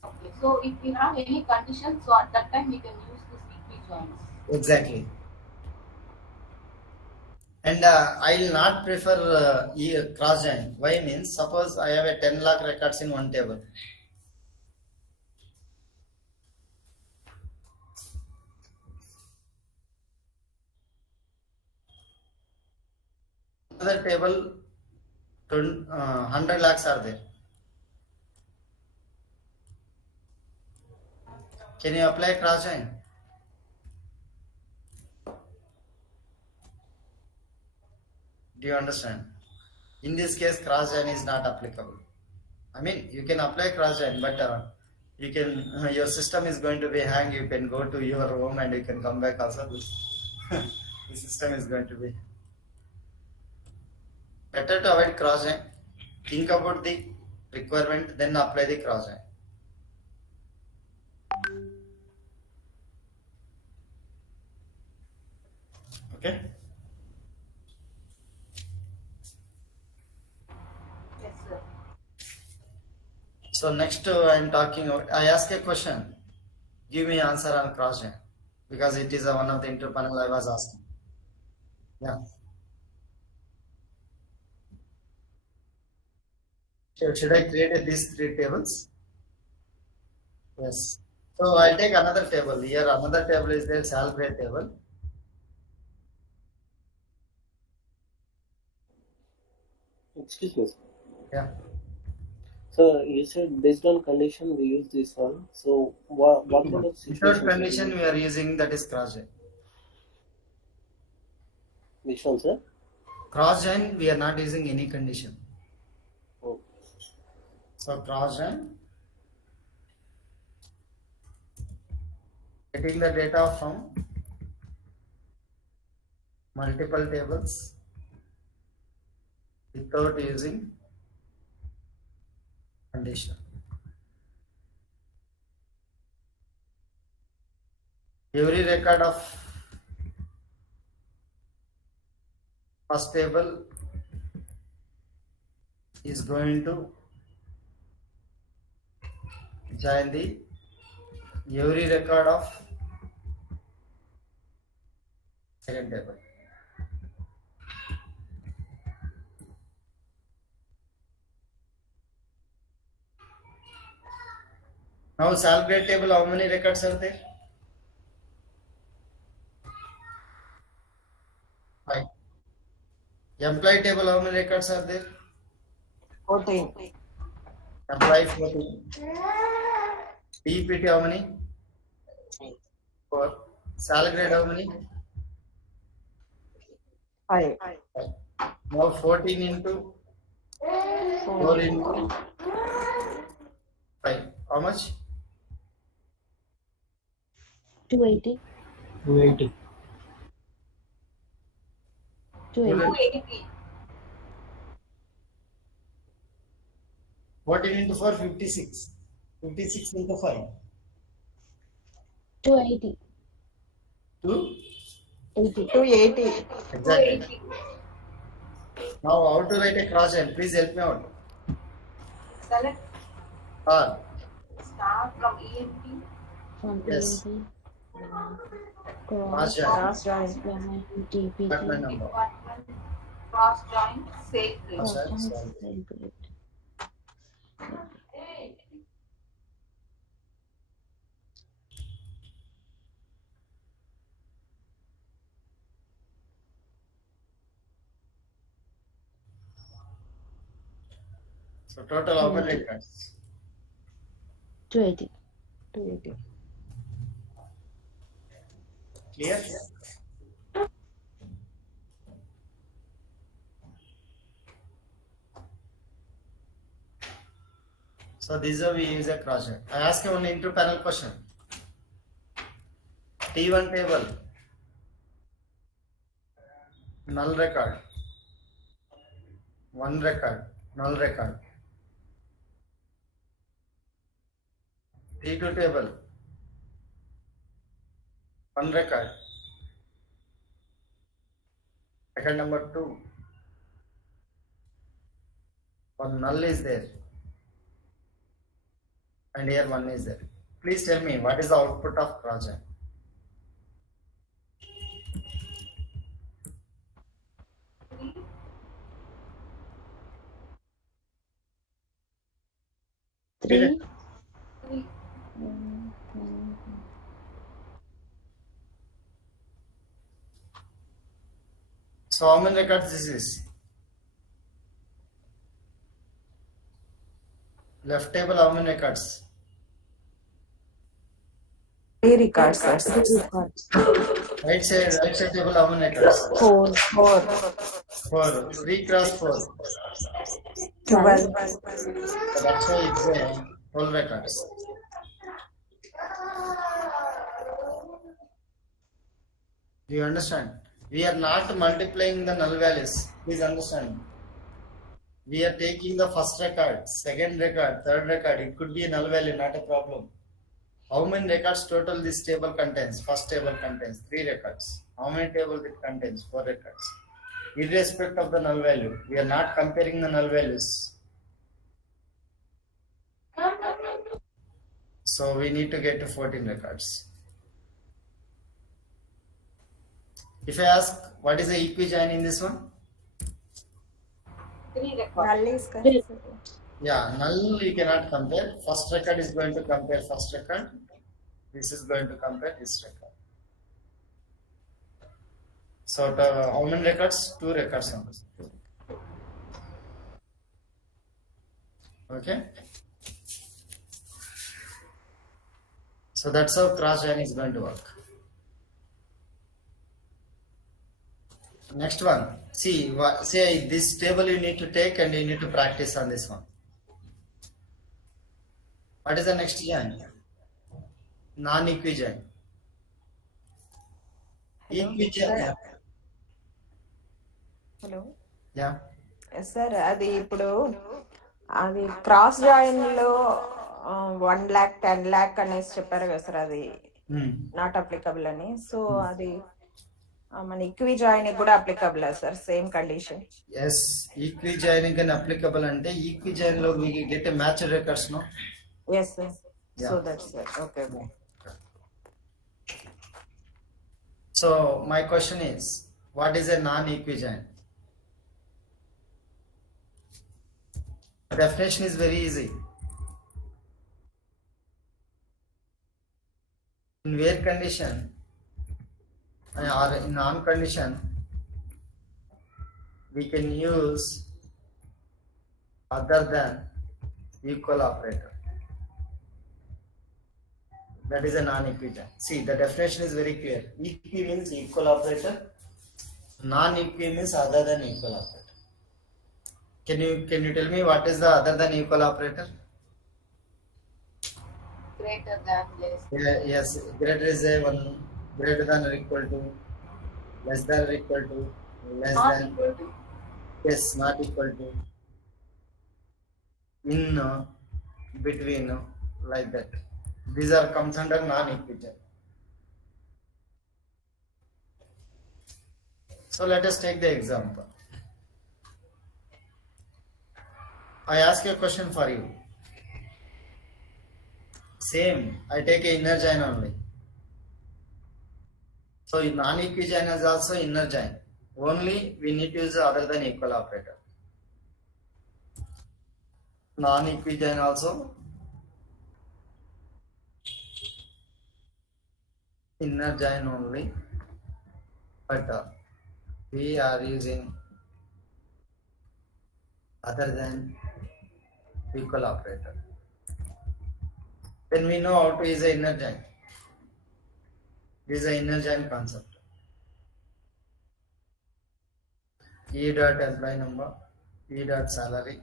Okay, so if we have any conditions, so at that time we can use this equijoins. Exactly. And I will not prefer cross join. Why means suppose I have a 10 lakh records in one table. Another table, 100 lakhs are there. Can you apply cross join? Do you understand? In this case, cross join is not applicable. I mean, you can apply cross join, but you can your system is going to be hang. You can go to your home and you can come back also. The system is going to be better to avoid cross join. Think about the requirement, then apply the cross join. Okay. Yes, sir. So next I am talking about, I ask a question. Give me answer on cross join because it is one of the interpanel I was asking. Yeah. Should I create these 3 tables? Yes. So I'll take another table. Here another table is there, salary table. Excuse me. Yeah. So you said based on condition we use this one. So what kind of Without situation? condition we are using, that is cross join. Which one, sir? Cross join we are not using any condition. Oh. So cross join, getting the data from multiple tables without using condition. Every record of first table is going to join the every record of second table. Now salary table, how many records are there? 5. Employee table, how many records are there? 14. Employee 14. DPT how many? 4. Salary grade how many? 5. 5. Now 14 into 4 into 5. How much? 280. 280. 280. 280. 14 into 4, 56. 56 into 5. 280. 2. 80. 280. Exactly. 280. Now how to write a cross join? Please help me out. Select Star. Star from EMP. From Yes. EMP. Cross Cross join. Cross join. join Department DPG. number. Department. Cross join. Sacred. Cross Cross join. join Sorry. segregate. So total how many 280. records? 280. 280. Clear? So this is how we use a cross check. I ask you one inter panel question. T1 table, null record, one record, null record. T2 table, one record, record number 2, one null is there, and here one is there. Please tell me what is the output of project? Three. Three. So how many records this is? Left table how many records? 3 records, sir. Records. Right side table how many records? 4. 4. 4. 3 cross 4. 12. So that's why it's a 12 records. Do you understand? We are not multiplying the null values. Please understand. We are taking the first record, second record, third record. It could be a null value, not a problem. How many records total this table contains? First table contains 3 records. How many tables it contains? 4 records. Irrespective of the null value, we are not comparing the null values. So we need to get to 14 records. If I ask what is the equijoin in this one? 3 records. Null is correct. Yeah, null you cannot compare. First record is going to compare first record. This is going to compare this record. So how many records? 2 records only. Okay. So that's how cross join is going to work. Next one. See, say this table you need to take and you need to practice on this one. What is the next join? Non-equijoin. Equijoin. Hello Yeah. Sir అది ఇప్పుడు అది cross join లో 1 lakh 10 lakh అనేసి చెప్పారు కదా sir, అది not applicable అని. So అది మన ఈక్వి జాయిన్ కూడా applicable sir, same condition? Yes, equijoining can applicable ante equijoin lo we get a match records, no? Yes sir. Yeah. So that's it. Okay. So my question is, what is a non-equijoin? The definition is very easy. In where condition or in non condition, we can use other than equal operator. That is a non-equijoin. See, the definition is very clear. Equi means equal operator. Non-equi means other than equal operator. Can you tell me what is the other than equal operator? Greater than, less. Yes, greater is a one, greater than or equal to, less than or equal to, less Not than, equal to. yes, not equal to, in, between, like that. These are comes under non-equijoin. So let us take the example. I ask a question for you. Same, I take a inner join only. So in non-equijoin is also inner join. Only we need to use other than equal operator. Non-equijoin also inner join only, but we are using other than equal operator. Then we know how to use the inner join. This is the inner join concept. E dot employee number, E dot salary,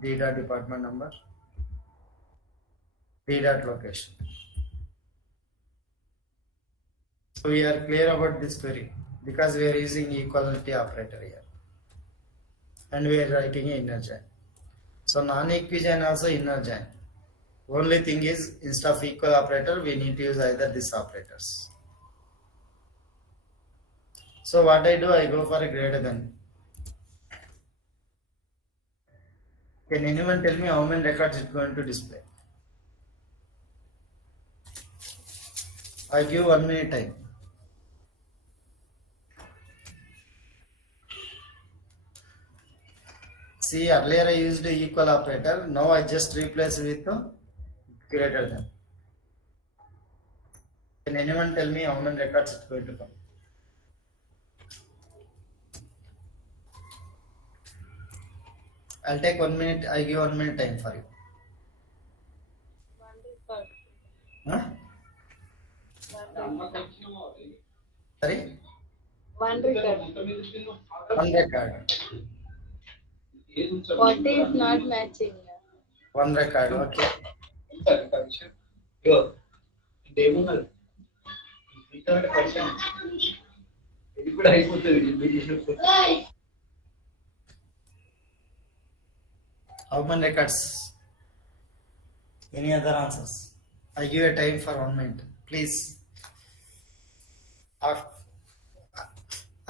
D dot department number, D dot location. So we are clear about this query because we are using equality operator here and we are writing a inner join. So non-equijoin also inner join. Only thing is instead of equal operator we need to use either these operators. So what I do, I go for a greater than. Can anyone tell me how many records it's going to display? I give 1 minute time. See, earlier I used equal operator. Now I just replace with greater than. Can anyone tell me how many records it's going to come? I'll take 1 minute. I give 1 minute time for you. Huh? Sorry? One record. 1 record. What is not matching? 1 record. Okay. How many records? Any other answers? I give a time for 1 minute. Please. Are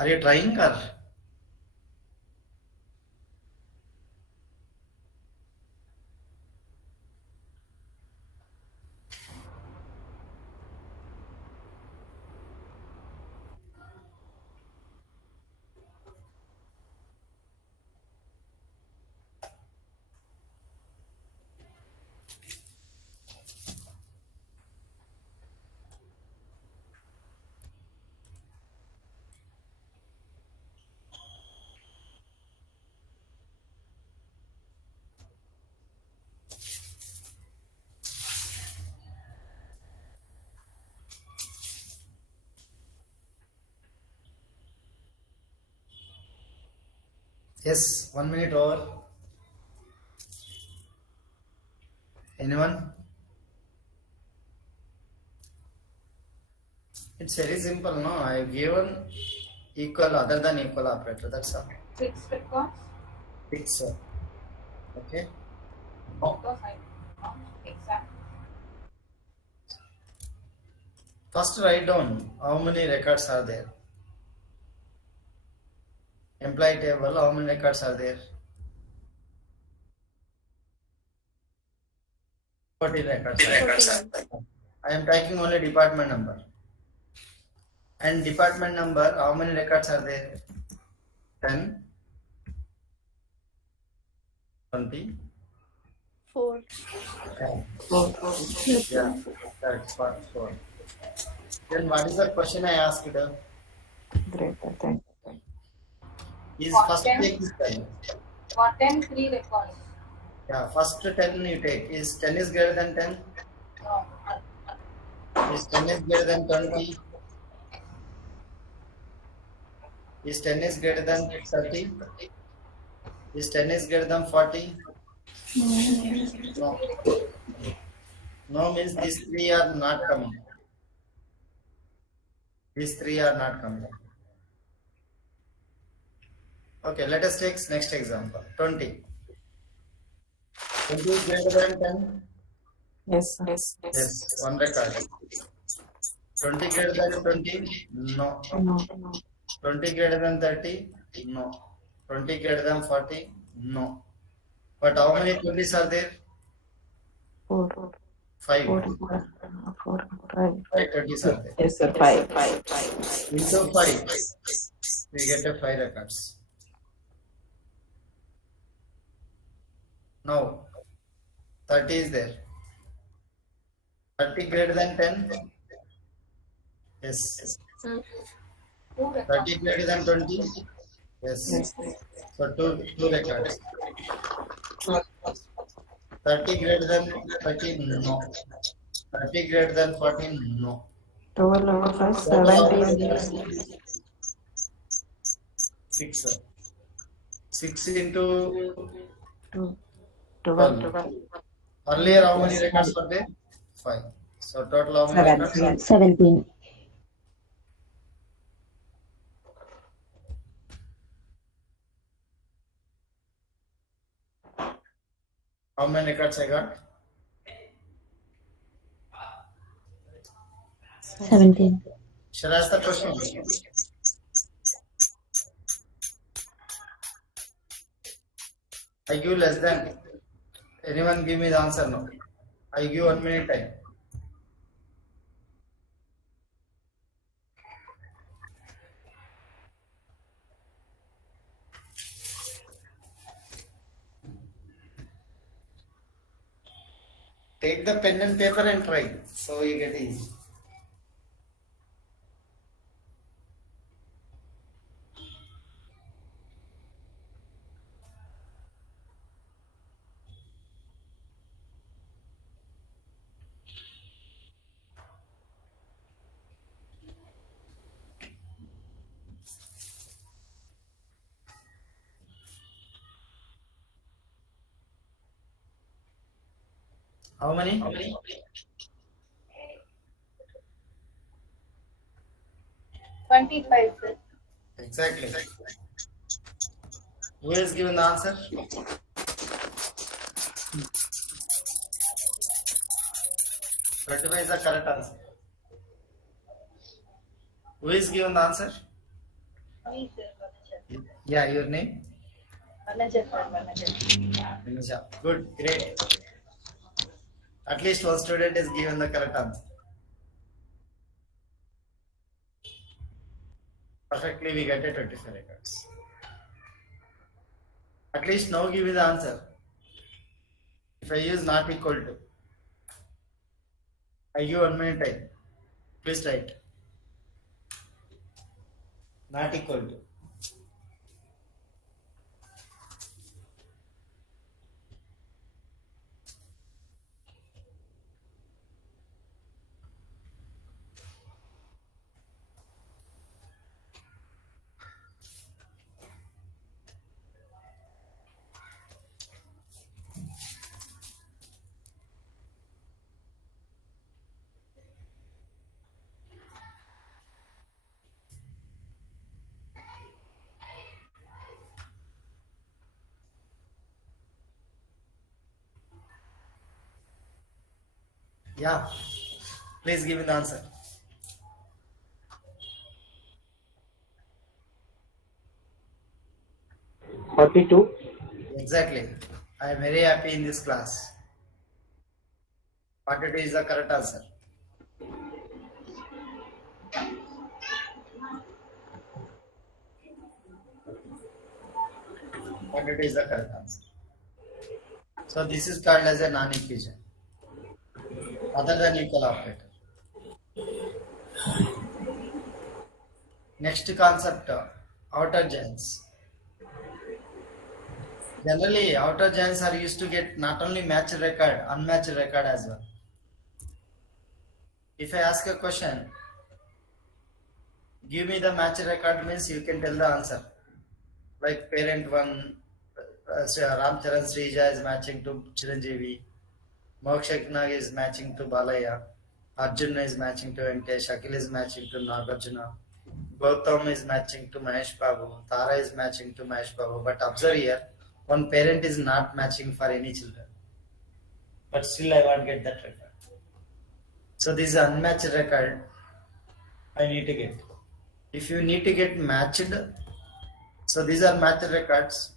you trying or? Yes, 1 minute over. Anyone? It's very simple, no? I have given equal other than equal operator. That's all. 6 records. 6. Okay. Because I don't exact. First write down how many records are there. Employee table, how many records are there? 40 records. I am taking only department number. And department number, how many records are there? 10, 20, 4. 10. Yeah, that's part 4. Then what is the question I asked? Greater than. Is For first 10. take this time. For 10, 3 records. Yeah, first 10 you take. Is 10 is greater than 10? No. Is 10 is greater than 20? Is 10 is greater than 30? Is 10 is greater than 40? No. No means these 3 are not coming. These 3 are not coming. Okay, let us take next example. 20. 20 is greater than 10? Yes. Yes, 1 record. 20 greater than 20? No. 20 greater than 30? No. 20 greater than 40? No. But how many 20s are there? 4. 5. 4, 5. 520s are there. Yes, sir. 5. Into 5, we get a 5 records. Now 30 is there. 30 greater than 10? Yes. 30 greater than 20? Yes. So two records. 30 greater than 30? No. 30 greater than 14? No. 12 over 5, Total 17. 6. 6 into 2, 12. 12. Earlier, how many records were there? 5. So total how many records? 17. How many records I got? 17. Shall I ask the question? I give less than. Anyone give me the answer? No. I give 1 minute time. Take the pen and paper and try. So you get easy. How many? 25, sir. Exactly. Who has given the answer? Twenty-five is the correct answer. Who is given the answer? Me, sir. Yeah, your name? Manager, sir. Manager. Anisha. Good, great. At least one student is given the correct answer. Perfectly, we get a 25 records. At least now give me the answer. If I use not equal to, I give 1 minute time. Please write. Not equal to. Yeah. Please give me the answer. 42. Exactly. I am very happy in this class. 42 is the correct answer. But it is the correct answer. So this is called as a non-equation other than equal operator. Next concept, outer joins. Generally, outer joins are used to get not only matched record, unmatched record as well. If I ask a question, give me the matched record means you can tell the answer. Like parent one, Ram Charan Srija is matching to Chiranjeevi, Mokshakna is matching to Balaya, Arjuna is matching to Venkatesh, Akhil is matching to Nagarjuna, Gautam is matching to Mahesh Babu, Tara is matching to Mahesh Babu. But observe here, one parent is not matching for any children. But still I won't get that record. So this is unmatched record I need to get. If you need to get matched, so these are matched records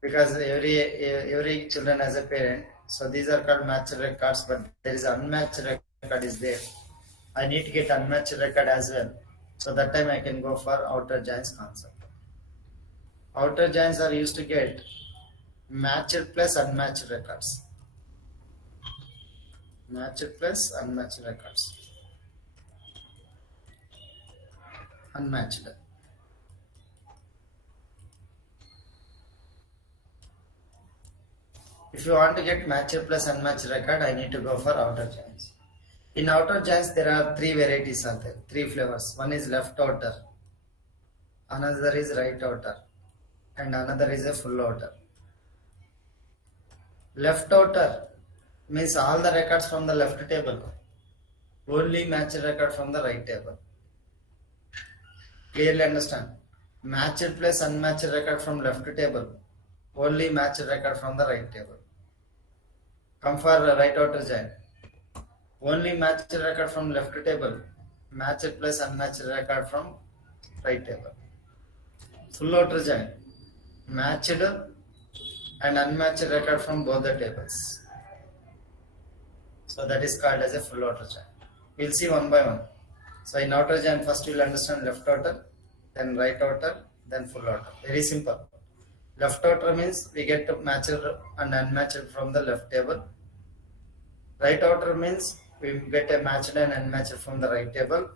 because every children has a parent. So these are called matched records, but there is unmatched record is there. I need to get unmatched record as well. So that time I can go for outer joins concept. Outer joins are used to get matched plus unmatched records. Matched plus unmatched records. Unmatched. If you want to get matched plus unmatched record, I need to go for outer joins. In outer joins, there are three varieties are there, three flavors. One is left outer, another is right outer, and another is a full outer. Left outer means all the records from the left table, only matched record from the right table. Clearly understand? Matched plus unmatched record from left table, only matched record from the right table. Come for right outer join. Only matched record from left table, matched plus unmatched record from right table. Full outer join, matched and unmatched record from both the tables. So that is called as a full outer join. We'll see one by one. So in outer join, first you'll understand left outer, then right outer, then full outer. Very simple. Left outer means we get matched and unmatched from the left table. Right outer means we get a matched and unmatched from the right table.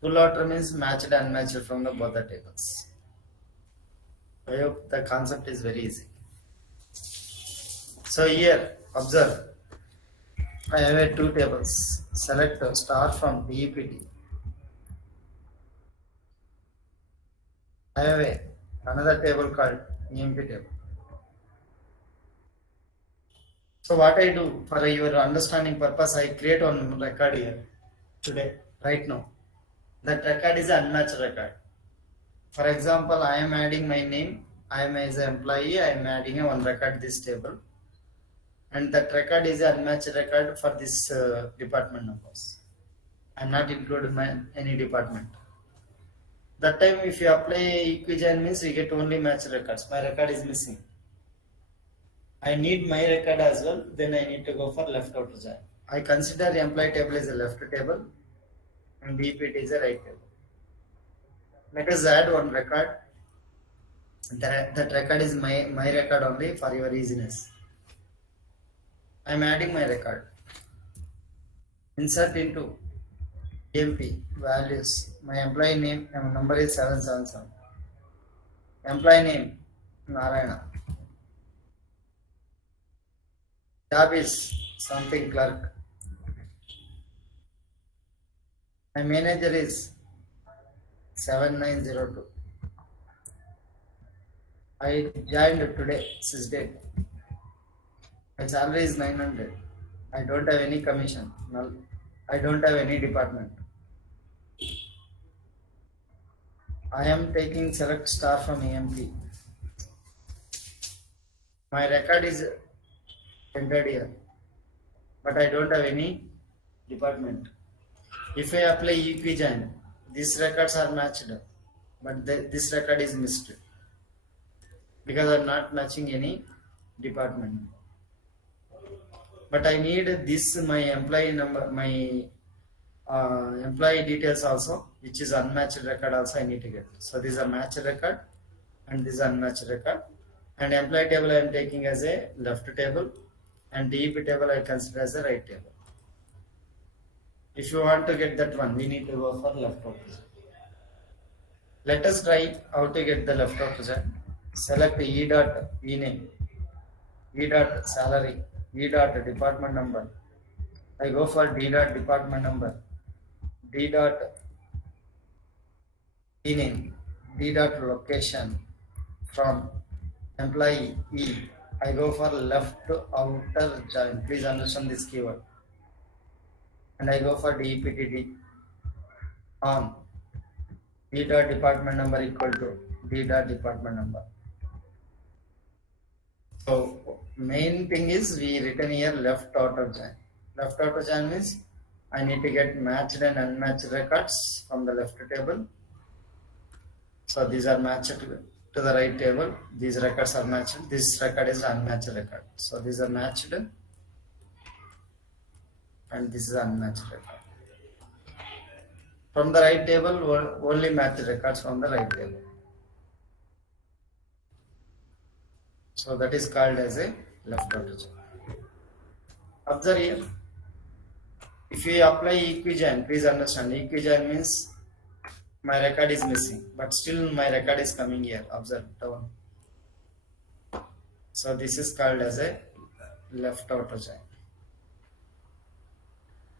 Full outer means matched and unmatched from the both the tables. I hope the concept is very easy. So here, observe. I have two tables. Select a star from DEPT. I have another table called EMP table. So what I do for your understanding purpose, I create one record here today, right now. That record is an unmatched record. For example, I am adding my name. I am as an employee. I am adding a one record this table, and that record is an unmatched record for this department numbers. I am not including any department. That time, if you apply equijoin means we get only matched records. My record is missing. I need my record as well. Then I need to go for left outer join. I consider employee table is a left table, and DPT is a right table. Let us add one record. That record is my record only for your easiness. I am adding my record. Insert into EMP values. My employee name number is 777. Employee name Narayana. Job is something clerk. My manager is 7902. I joined today, this date. My salary is 900. I don't have any commission. Null. I don't have any department. I am taking select star from EMP. My record is entered here, but I don't have any department. If I apply equijoin, these records are matched, but this record is missed because I am not matching any department. But I need this my employee number, my employee details also, which is unmatched record also I need to get. So these are matched record and this is unmatched record. And employee table I am taking as a left table, and DEP table I consider as a right table. If you want to get that one, we need to go for left opposite. Let us try how to get the left opposite. Select E dot E name, E dot salary, E dot department number. I go for D dot department number, D dot E name, D dot location from employee E. I go for left outer join. Please understand this keyword. And I go for DEPTD on D dot department number equal to D dot department number. So main thing is we written here left outer join. Left outer join means I need to get matched and unmatched records from the left table. So these are matched to to the right table. These records are matched. This record is unmatched record. So these are matched, and this is unmatched record. From the right table, only matched records from the right table. So that is called as a left outer join. Observe here. If we apply equijoin, please understand equijoin means my record is missing, but still my record is coming here. Observe down. So this is called as a left outer join.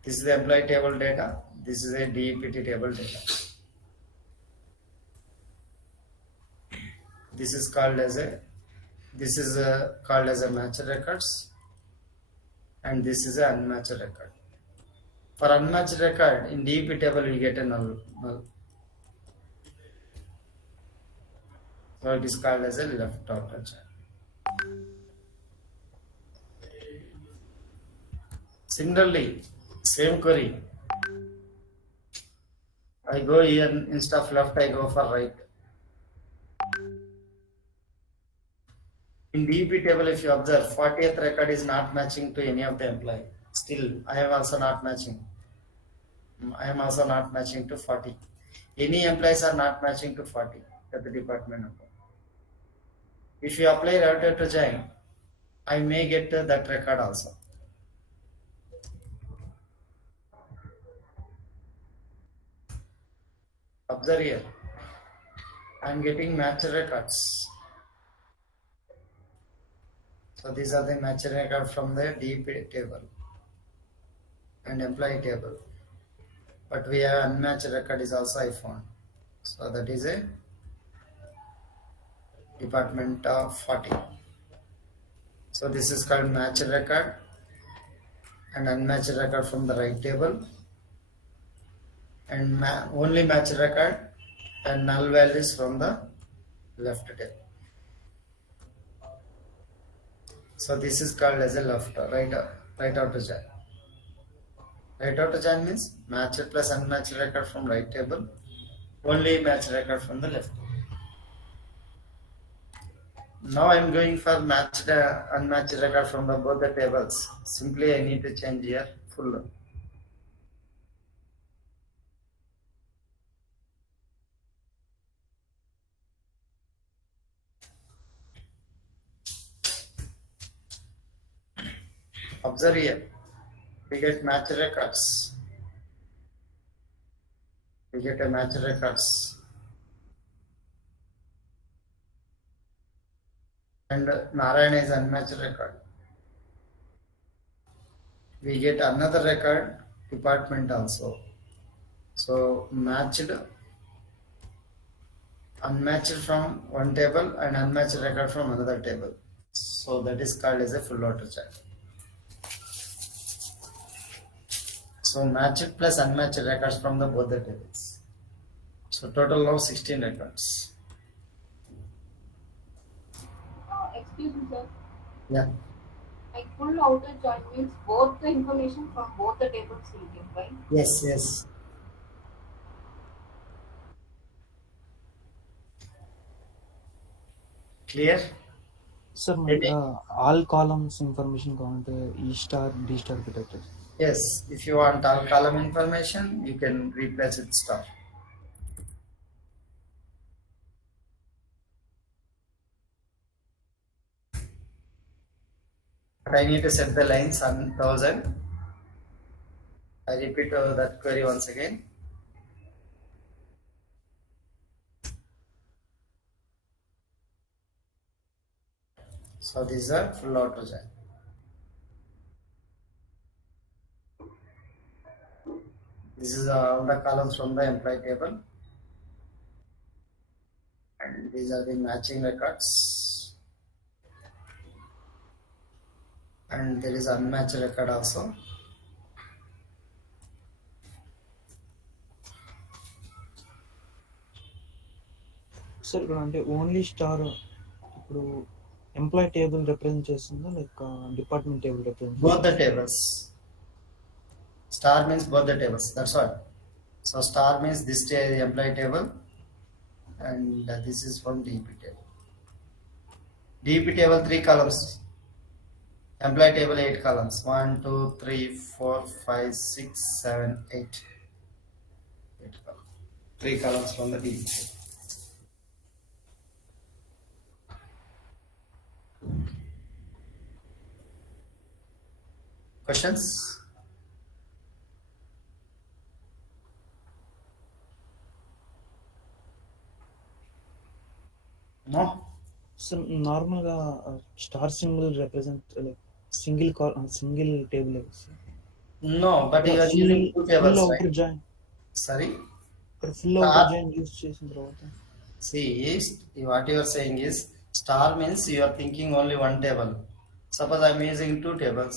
This is the employee table data. This is a DEPT table data. This is called as a matched records, and this is a unmatched record. For unmatched record in DEP table we get a null. So it is called as a left outer join. Similarly, same query. I go here instead of left, I go for right. In DEP table, if you observe, 40th record is not matching to any of the employee. Still, I am also not matching. I am also not matching to 40. Any employees are not matching to 40 at the department number. If you apply router to join, I may get that record also. Observe here. I am getting matched records. So these are the matched record from the DEP table and employee table. But we have unmatched record is also I found. So that is a department of 40. So this is called matched record and unmatched record from the right table, and only matched record and null values from the left table. So this is called as a right outer join. Right outer join means matched plus unmatched record from right table, only matched record from the left table. Now I am going for matched unmatched record from both the tables. Simply I need to change here full. Observe here. We get matched records. We get a matched records. And Narayana is unmatched record. We get another record department also. So matched, unmatched from one table and unmatched record from another table. So that is called as a full outer join. So matched plus unmatched records from both the tables. So total of 16 records. Excuse me, sir. Yeah. Like full outer join means both the information from both the tables will get, right? Yes, yes. Clear? Sir, all columns information కావాలంటే E star D star పెట్టచ్చు. Yes, if you want all column information, you can replace with star. But I need to set the lines on 1000. I repeat that query once again. So these are full outer join. This is all the columns from the employee table, and these are the matching records, and there is unmatched record also. Sir ఇక్కడ అంటే only star ఇప్పుడు employee table represent చేస్తుందా like department table represent? Both the tables. Star means both the tables. That's all. So star means this employee table, and this is from DP table. DP table 3 columns. Employee table 8 columns. 1, 2, 3, 4, 5, 6, 7, 8. 8 columns. 3 columns from the DP table. Questions? No? So నార్మల్గా star symbol represent like single table No, but you are using two full tables, outer right? Join Sorry? ఇక్కడ full outer join use చేసిన తర్వాత See, what you are saying is star means you are thinking only one table. Suppose I am using two tables.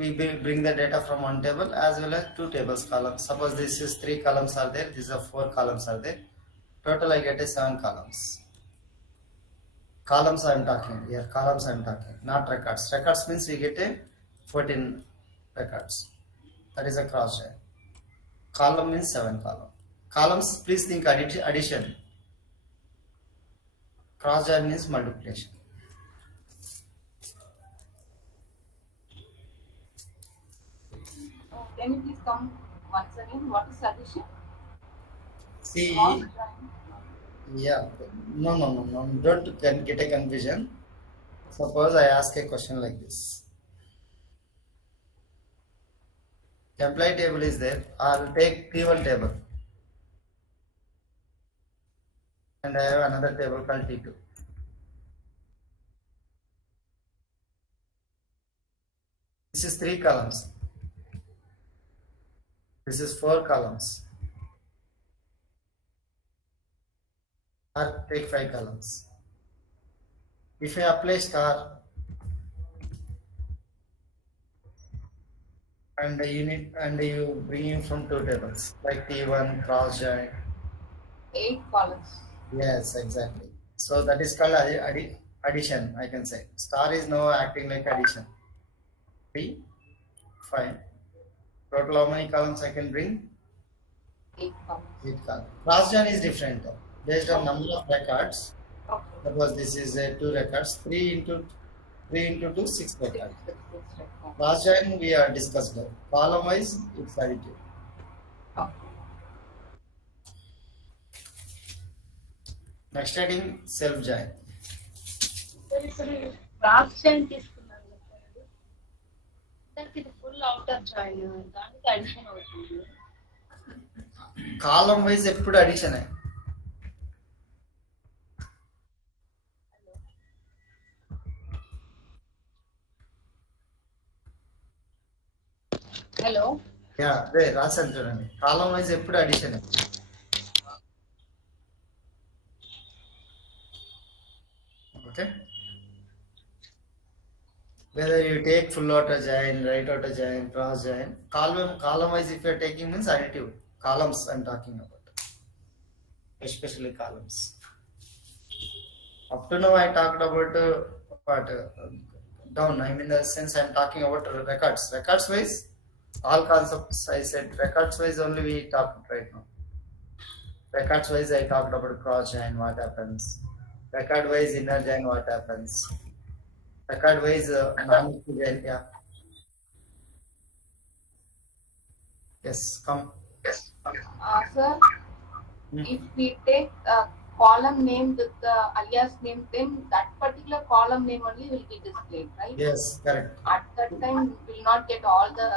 We bring the data from one table as well as two tables columns. Suppose this is 3 columns are there, these are 4 columns are there. Total I get a 7 columns. Columns I am talking here, columns I am talking, not records. Records means we get a 14 records. That is a cross check. Column means 7 column. Columns, please think addition. Cross join means multiplication. Can you please come once again? What is addition? See, Cross join. yeah, no, don't get a confusion. Suppose I ask a question like this. Employee table is there. I'll take T1 table. And I have another table called T2. This is 3 columns. This is 4 columns. Or take 5 columns. If I apply star and you bring in from 2 tables like T1 cross join. 8 columns. Yes, exactly. So that is called addition, I can say. Star is now acting like addition. 3, 5. Total how many columns I can bring? 8 columns. 8 columns. Cross join is different. Based on number of records. Okay. Suppose this is 2 records. 3 into 2, 6 records. Cross join we are discussed. Column wise it's additive. Okay. Next heading self join. Cross join తీసుకున్నాను కదా sir, దానికి ఇది full outer join, దానికి addition అవుతుంది. Column wise ఎప్పుడు addition. Hello. Yeah అదే రాశాను చూడండి. కాలం వైజ్ ఎప్పుడు addition. Okay. Whether you take full outer join, right outer join, cross join, column wise if you are taking means additive. Columns I am talking about. Especially columns. Up to now I talked about down. I mean, in the sense I am talking about records. Records wise, all concepts I said records wise only we talked right now. Records wise I talked about cross join, what happens. Record wise inner join, what happens. Record wise non-equal join, yeah. Yes, come. Sir, if we take a column name with the alias name, then that particular column name only will be displayed, right? Yes, correct. At that time, we will not get all the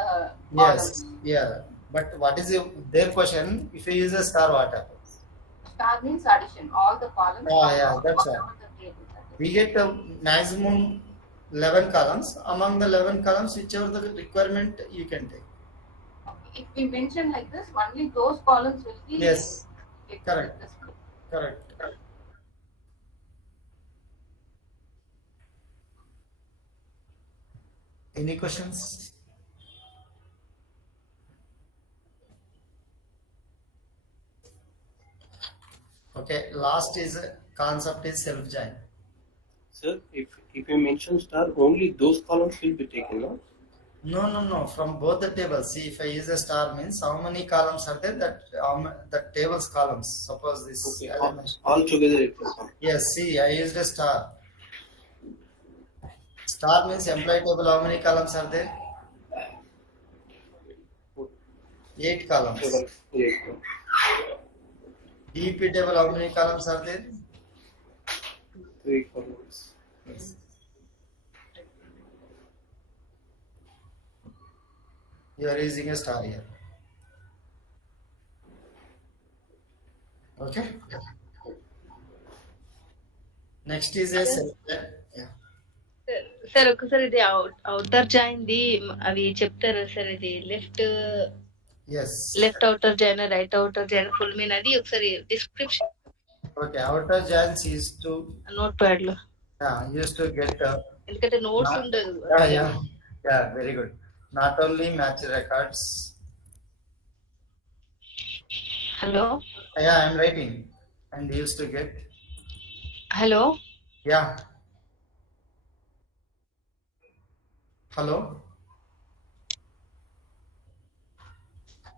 columns. Yes, yeah. But what is their question? If you use a star, what happens? Star means addition, all the columns. Oh, yeah, that's all. Whatever the table that is. We get a maximum 11 columns. Among the 11 columns, whichever the requirement you can take. If we mention like this, only those columns will be Yes, get correct. displayed. Correct. Any questions? Okay, last is concept is self join. Sir, if you mention star, only those columns will be taken, no? No. From both the tables. See, if I use a star means how many columns are there? That table's columns. Suppose this. Okay, as I mentioned. all together it will come. Yes. See, I used a star. Star means employee table. How many columns are there? 8 columns. Table 8. DEP table. How many columns are there? 3 columns. Yes. You are using a star here. Okay. Next is a yeah. Sir ఒకసారి ఇది outer join the అవి చెప్తారా sir? ఇది Yes. Left outer join, right outer join full mean అది ఒకసారి description Okay. Outer joins is to note pad లో, used to get ఎందుకంటే notes not- ఉండదు. yeah, very good. Not only match records. Hello Yeah, I'm writing and used to get hello yeah. Hello.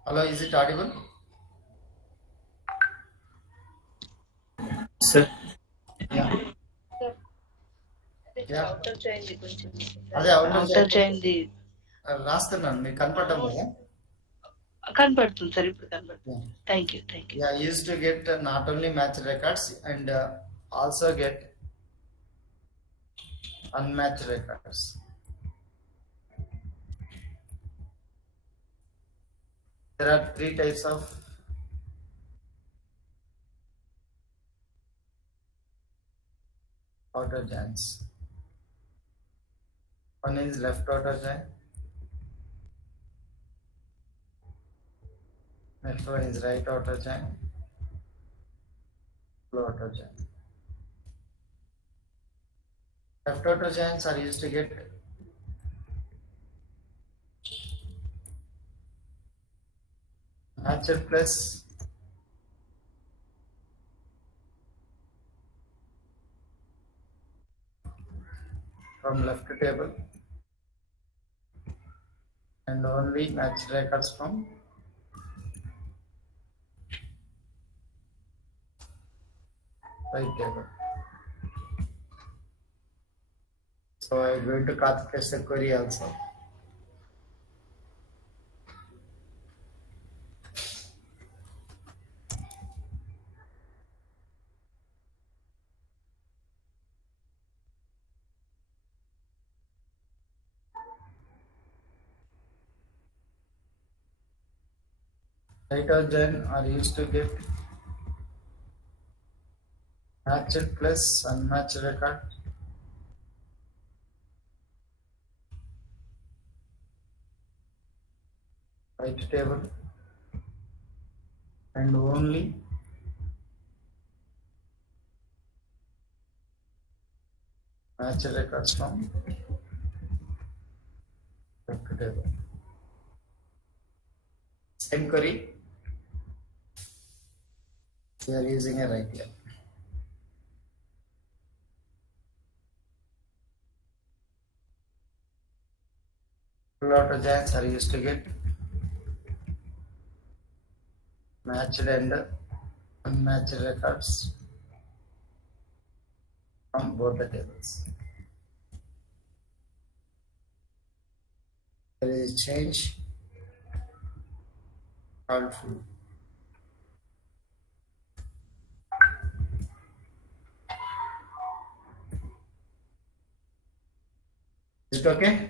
Hello, is it audible? Sir. Yeah. Yeah. Outer join the కొంచెం అదే outer outer join. Join the రాస్తున్నాను మీకు కనపడటం కదా. కనపడుతుంది sir, ఇప్పుడు కనపడుతుంది. Yeah. Thank you. Yeah, used to get not only match records and also get unmatched records. There are 3 types of outer joins. One is left outer join. Next one is right outer join. Low outer join. Left outer joins are used to get matched plus from left table and only matched records from right table. So I'm going to copy the query also. Right or gen are used to get matched plus unmatched record. Right table and only matched records from left table. Same query. We are using a right here. Full auto joins are used to get matched and unmatched records from both the tables. There is a change called full. Is it okay?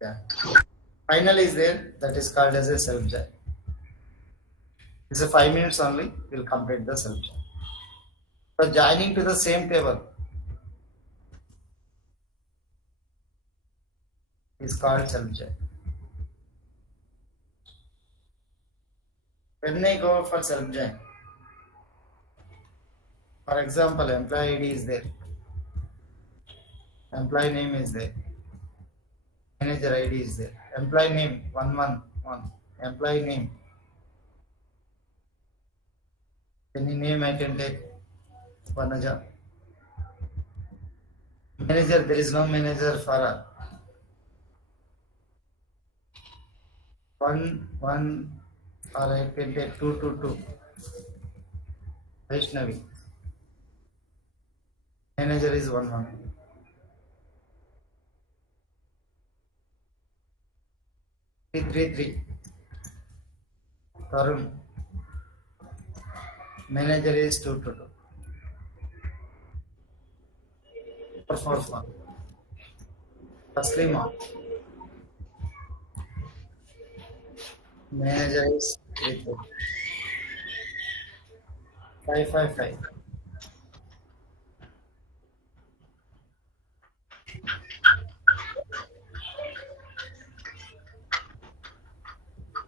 Yeah. Final is there, that is called as a self join. It's a 5 minutes only, we'll complete the self join. So joining to the same table is called self join. When I go for self join, for example, employee ID is there, employee name is there, manager ID is there, employee name 111, employee name. Any name I can take. Vanaja. Manager, there is no manager for her. One, or I can take two. Vaishnavi. Manager is one. 333. Tarun. Manager is 222. 444. Taslima. Manager is 34. 555.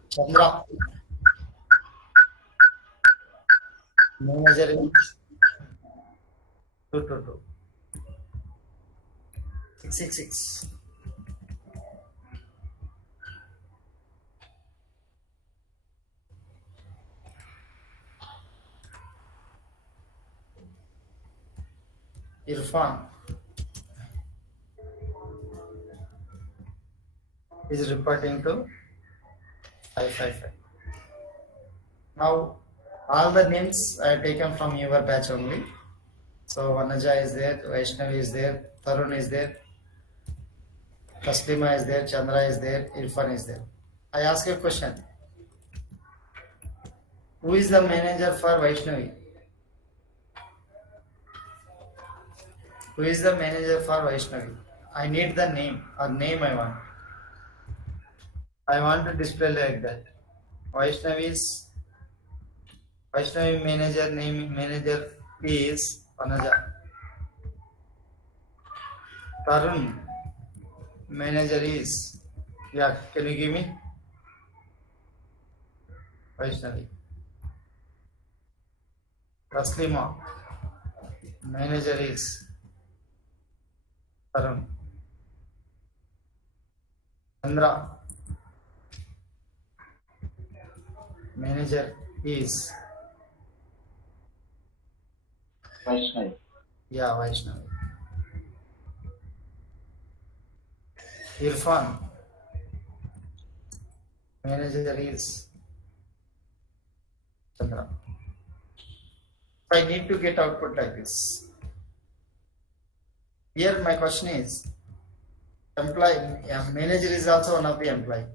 Chandra. Manager is 222. 666. Irfan is reporting to 555. Now, all the names I have taken from your batch only. So, Vanaja is there, Vaishnavi is there, Tarun is there, Taslima is there, Chandra is there, Irfan is there. I ask a question. Who is the manager for Vaishnavi? Who is the manager for Vaishnavi? I need the name or name I want. I want to display like that. Vaishnavi manager is Vanaja. Tarun manager is, can you give me? Vaishnavi. Taslima manager is Tarun. Chandra manager is Vaishnavi. Vaishnavi. Irfan manager is Chandra. I need to get output like this. Here my question is, manager is also one of the employee.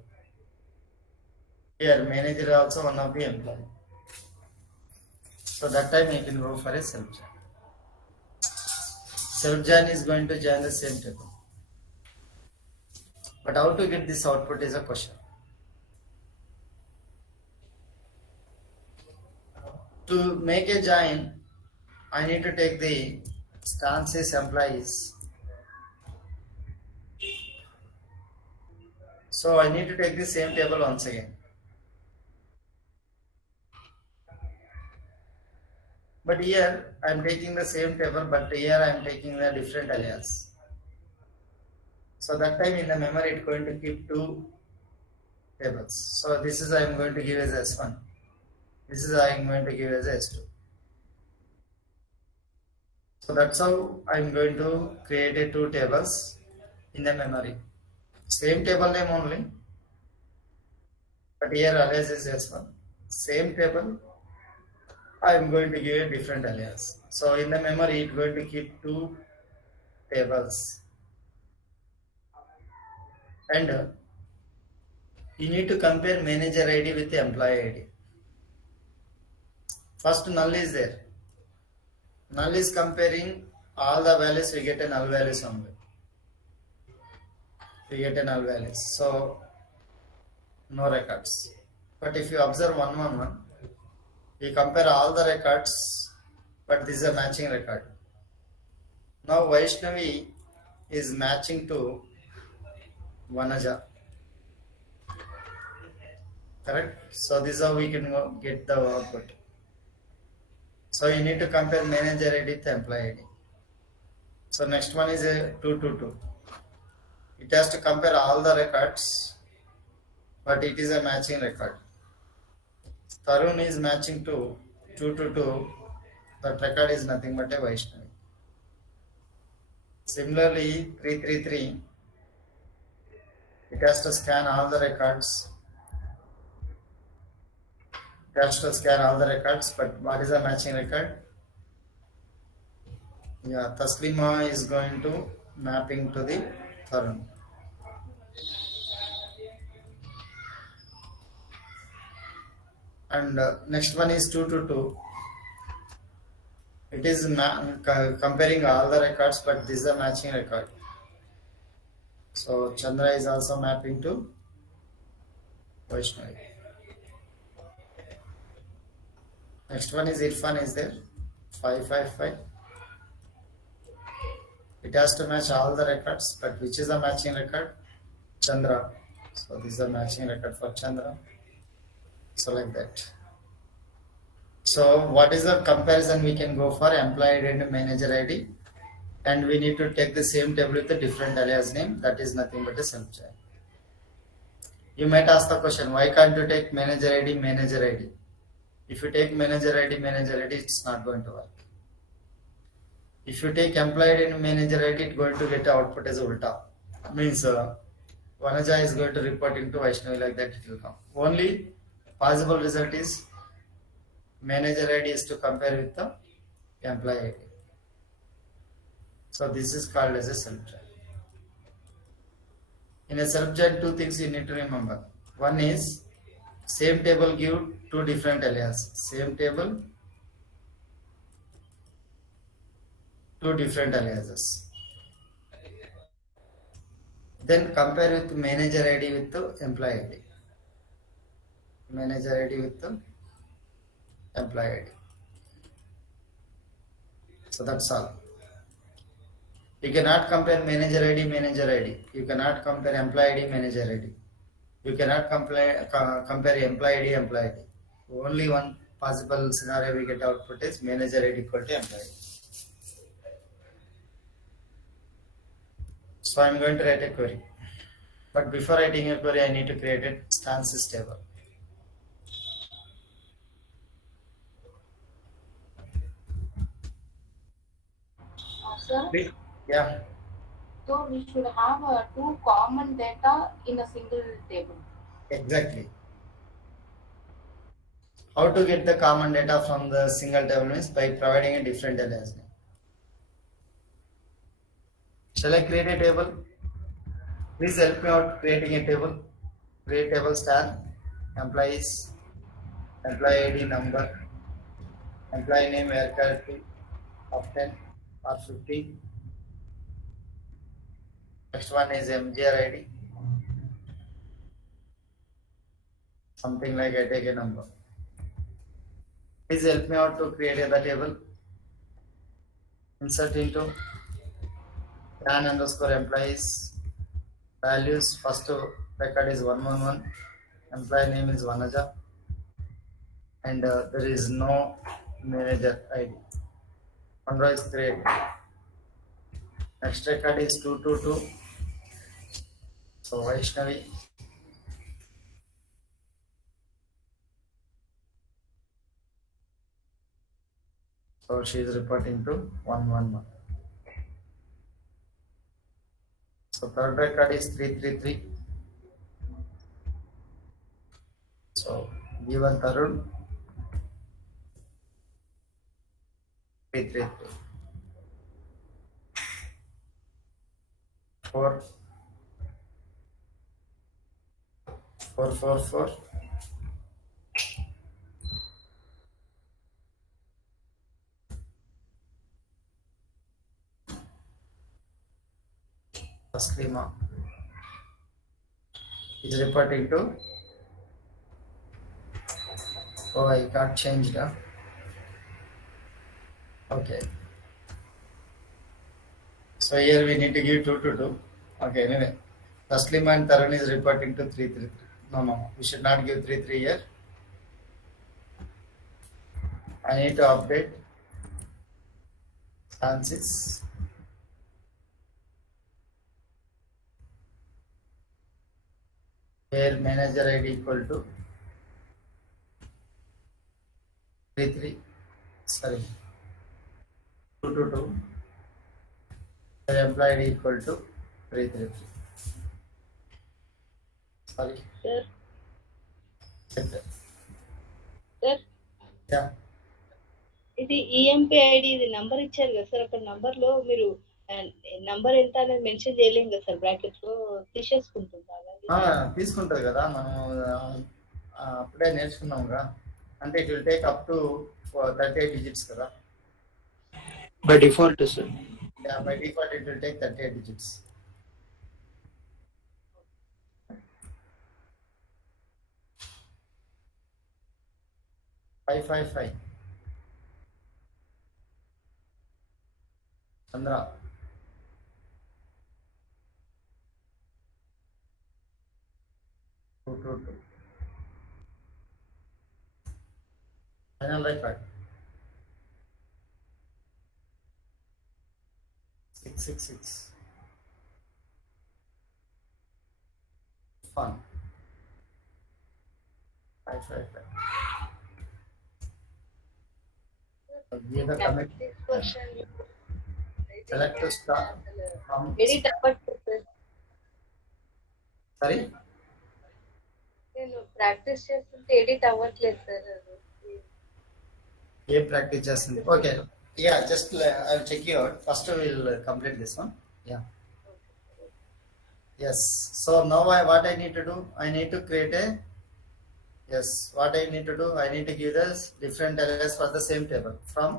Here manager is also one of the employee. So that time I can go for a self-join. Self-join is going to join the same table. But how to get this output is a question. To make a join, I need to take the stances employees. So I need to take the same table once again. But here I am taking the same table, but here I am taking the different alias. So that time in the memory it's going to keep two tables. So this is I am going to give as S1. This is I am going to give as S2. So that's how I am going to create a two tables in the memory. Same table name only, but here alias is S1. Same table, I am going to give a different alias. So in the memory, it's going to keep two tables. And you need to compare manager ID with the employee ID. First null is there. Null is comparing all the values, we get a null values only. We get a null values. So no records. But if you observe 111, you compare all the records, but this is a matching record. Now Vaishnavi is matching to Vanaja. Correct? So this is how we can get the output. So you need to compare manager ID with employee ID. So next one is a 222. It has to compare all the records but it is a matching record. Tarun is matching to 2 to 2. That record is nothing but a Vaishnavi. Similarly, 333, it has to scan all the records. It has to scan all the records, but what is a matching record? Yeah, Taslima is going to mapping to the Tarun. And next one is 2 to 2. It is comparing all the records, but this is a matching record. So Chandra is also mapping to Vaishnavi. Next one is Irfan is there. 555. It has to match all the records, but which is the matching record? Chandra. So this is the matching record for Chandra. So like that. So what is the comparison we can go for employee ID and manager ID? And we need to take the same table with a different alias name. That is nothing but a self-join. You might ask the question, why can't you take manager ID, manager ID? If you take manager ID, it's not going to work. If you take employee ID and manager ID, it's going to get output as ulta. Means Vanaja is going to report into Vaishnavi, like that it will come. Only possible result is manager ID is to compare with the employee ID. So this is called as a self-join. In a self-join, two things you need to remember. One is same table give two different alias. Same table, two different aliases. Then compare with manager ID with the employee ID. Manager ID with the employee ID. So that's all. You cannot compare manager ID, manager ID. You cannot compare employee ID, manager ID. You cannot compare employee ID, employee ID. Only one possible scenario we get output is manager ID equal to employee. So I'm going to write a query. But before writing a query, I need to create a stances table. Sir, Yeah, so we should have two common data in a single table. exactly. How to get the common data from the single table means by providing a different alias name. Shall I create a table? Please help me out creating a table. Create table star, employees, employee ID number, employee name haircut of 10 or 15. Next one is MGR ID. Something like I take a number. Please help me out to create the table. Insert into can underscore employees. Values first record is 111. Employee name is Vanaja. And there is no manager ID. One row is created. Next record is 222. So Vaishnavi. So she is reporting to 111. So third record is 333. So given Tarun 333. 4 444. Taslima is reporting to. Oh, I got changed. Huh? Okay. So here we need to give 2 to 2. Okay, anyway. Taslima and Tarun is reporting to 333. No. We should not give 33 here. I need to update stances. where manager ID equal to 33, sorry, 222, where employee ID equal to 333. Sorry. Sir Check. Sir Yeah. ఇది EMP ID ఇది number ఇచ్చారు కదా sir, అక్కడ number లో మీరు number ఎంత అనేది mention చేయలేం కదా సార్, బ్రాకెట్స్ లో తీసేసుకుంటుందా అలాగే? తీసుకుంటుంది కదా మనం అప్పుడే నేర్చుకున్నాముగా. అంటే it will take up to 38 digits కదా. By default sir. Yeah, by default it will take 38 digits. Five five five. Chandra. Two. Final right. 666. Fun. 555. Give the commit. Select the star. Edit అవ్వట్లేదు sir. Sorry. నేను practice చేస్తుంటే edit అవ్వట్లేదు sir అది. Game practice చేస్తుంది. Okay. Yeah, just I'll check you out. First we'll complete this one. Yeah. Yes. So now what I need to do? I need to create a. Yes. What I need to do? I need to give this different areas for the same table. From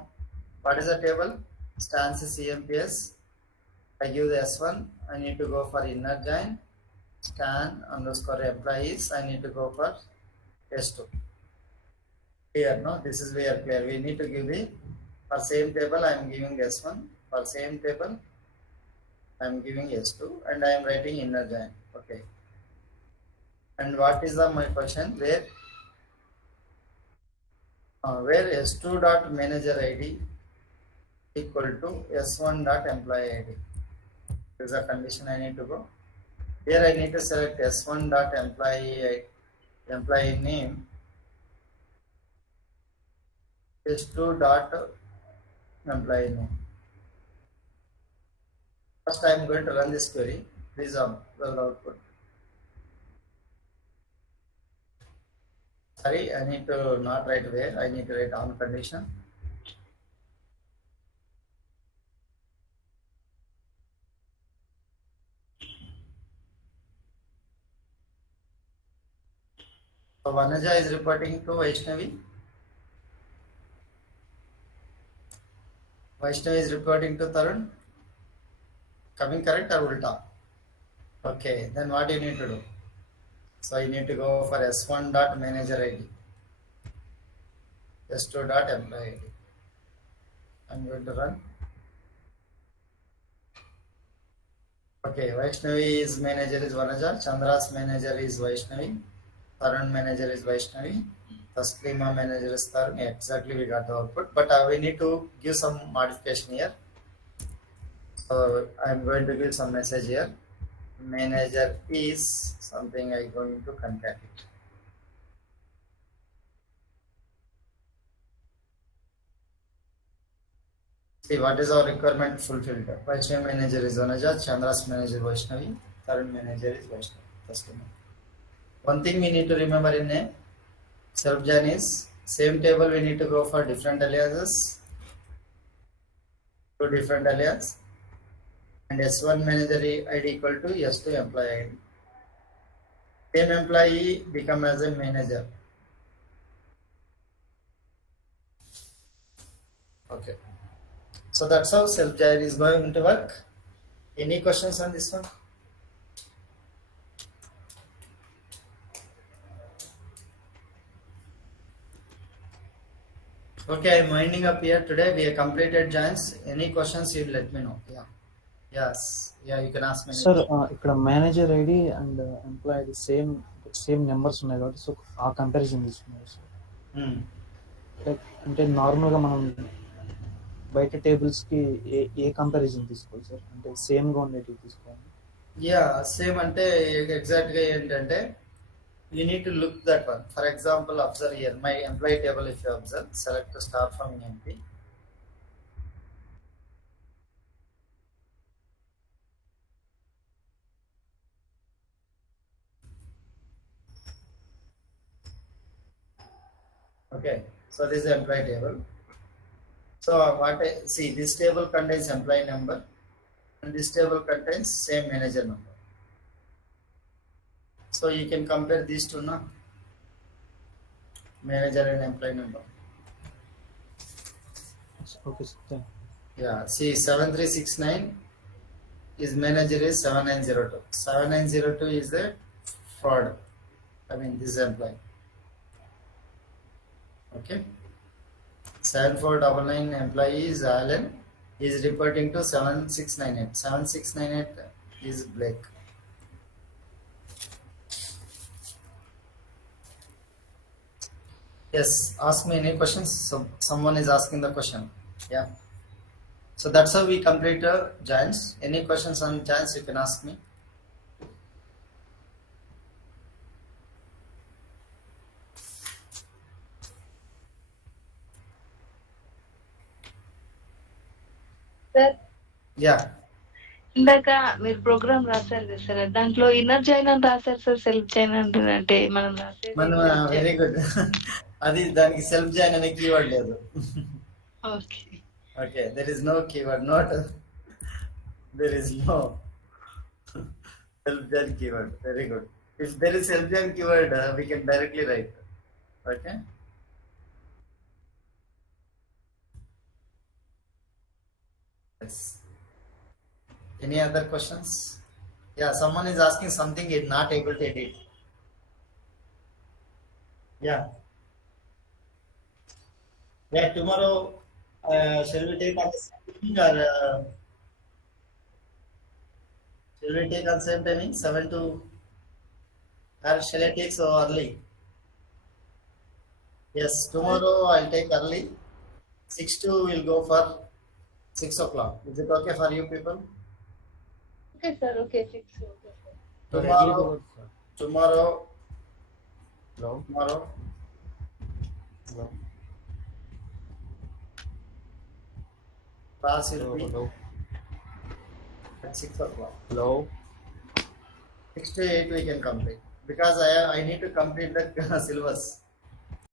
what is the table? Stance CMPS. I give the S1. I need to go for inner join. Stan underscore employees. I need to go for S2. Clear, no? This is where clear. We need to give the for same table. I am giving S1. For same table, I am giving S2, and I am writing inner join. Okay. And what is my question? Where S2 dot manager ID equal to S1 dot employee ID. This is a condition I need to go. Here I need to select S1 dot employee name, S2 dot employee name. First I am going to run this query. Please observe the output. Sorry, I need to not write where. I need to write on condition. So Vanaja is reporting to Vaishnavi. Vaishnavi is reporting to Tarun. Coming correct or ulta? Okay, then what you need to do? So you need to go for S1 dot manager ID, S2 dot employee ID. I'm going to run. Okay, Vaishnavi's manager is Vanaja, Chandra's manager is Vaishnavi, Tarun manager is Vaishnavi, Taslima manager is Tarun. Exactly, we got the output, but we need to give some modification here. So I'm going to give some message here. Manager is something I'm going to concatenate. See what is our requirement fulfilled. Vaishnavi manager is Vanaja, Chandra's manager is Vaishnavi, Tarun manager is Vaishnavi. Customer. One thing we need to remember in a self-join is same table we need to go for different aliases, two different alias, and S1 manager ID equal to S2 employee ID. Same employee become as a manager. Okay. So that's how self-join is going to work. Any questions on this one? Okay, I'm winding up here today. We have completed joins. Any questions, you let me know. Yeah. Yes. Yeah, you can ask me. Sir ఇక్కడ manager ID and employee ID same numbers ఉన్నాయి కాబట్టి so ఆ comparison తీసుకున్నారు sir. Like అంటే నార్మల్గా మనం బయట టేబుల్స్కి ఏ comparison తీసుకోవాలి సార్? అంటే సేమ్గా ఉండేటివి తీసుకోవాలి. యా సేమ్ అంటే ఎగ్జాక్ట్గా ఏంటంటే You need to look that one. For example, observe here my employee table. If you observe, select the star from empty. Okay, so this is the employee table. So what I see, this table contains employee number, and this table contains same manager number. So you can compare these two now, manager and employee number. Okay, sir. Yeah, see 7369 is manager is 7902. 7902 is the fraud. I mean this employee. Okay. 7499 employee is Alan. He is reporting to 7698. 7698 is Blake. Yes, ask me any questions. So someone is asking the question. Yeah. So that's how we complete giants. Any questions on giants you can ask me. Sir Yeah. ఇందాక మీరు programme రాశారు కదా sir, దాంట్లో inner join అని రాశారు sir, self join అంటే మనం రాసేది మనం self join. Very good. అది దానికి సెల్ఫ్ జాయిన్ అనే కీవర్డ్ లేదు. Okay Okay, there is no keyword. Not there is no self join keyword. Very good. If there is self join keyword, we can directly write. Okay. Yes. Any other questions? Yeah, someone is asking something is not able to edit. Yeah. Yeah, tomorrow shall we take on the same timing or shall we take on same timing 7 to or shall I take so early? Yes, tomorrow I'll take early. 6 to will go for 6 o'clock. Is it okay for you people? Okay sir, okay fix, okay sir. Tomorrow, tomorrow, Hello. tomorrow. Hello. Class will Hello. be Hello. at 6 o'clock. Hello. 6 to 8 we can complete because I need to complete the syllabus.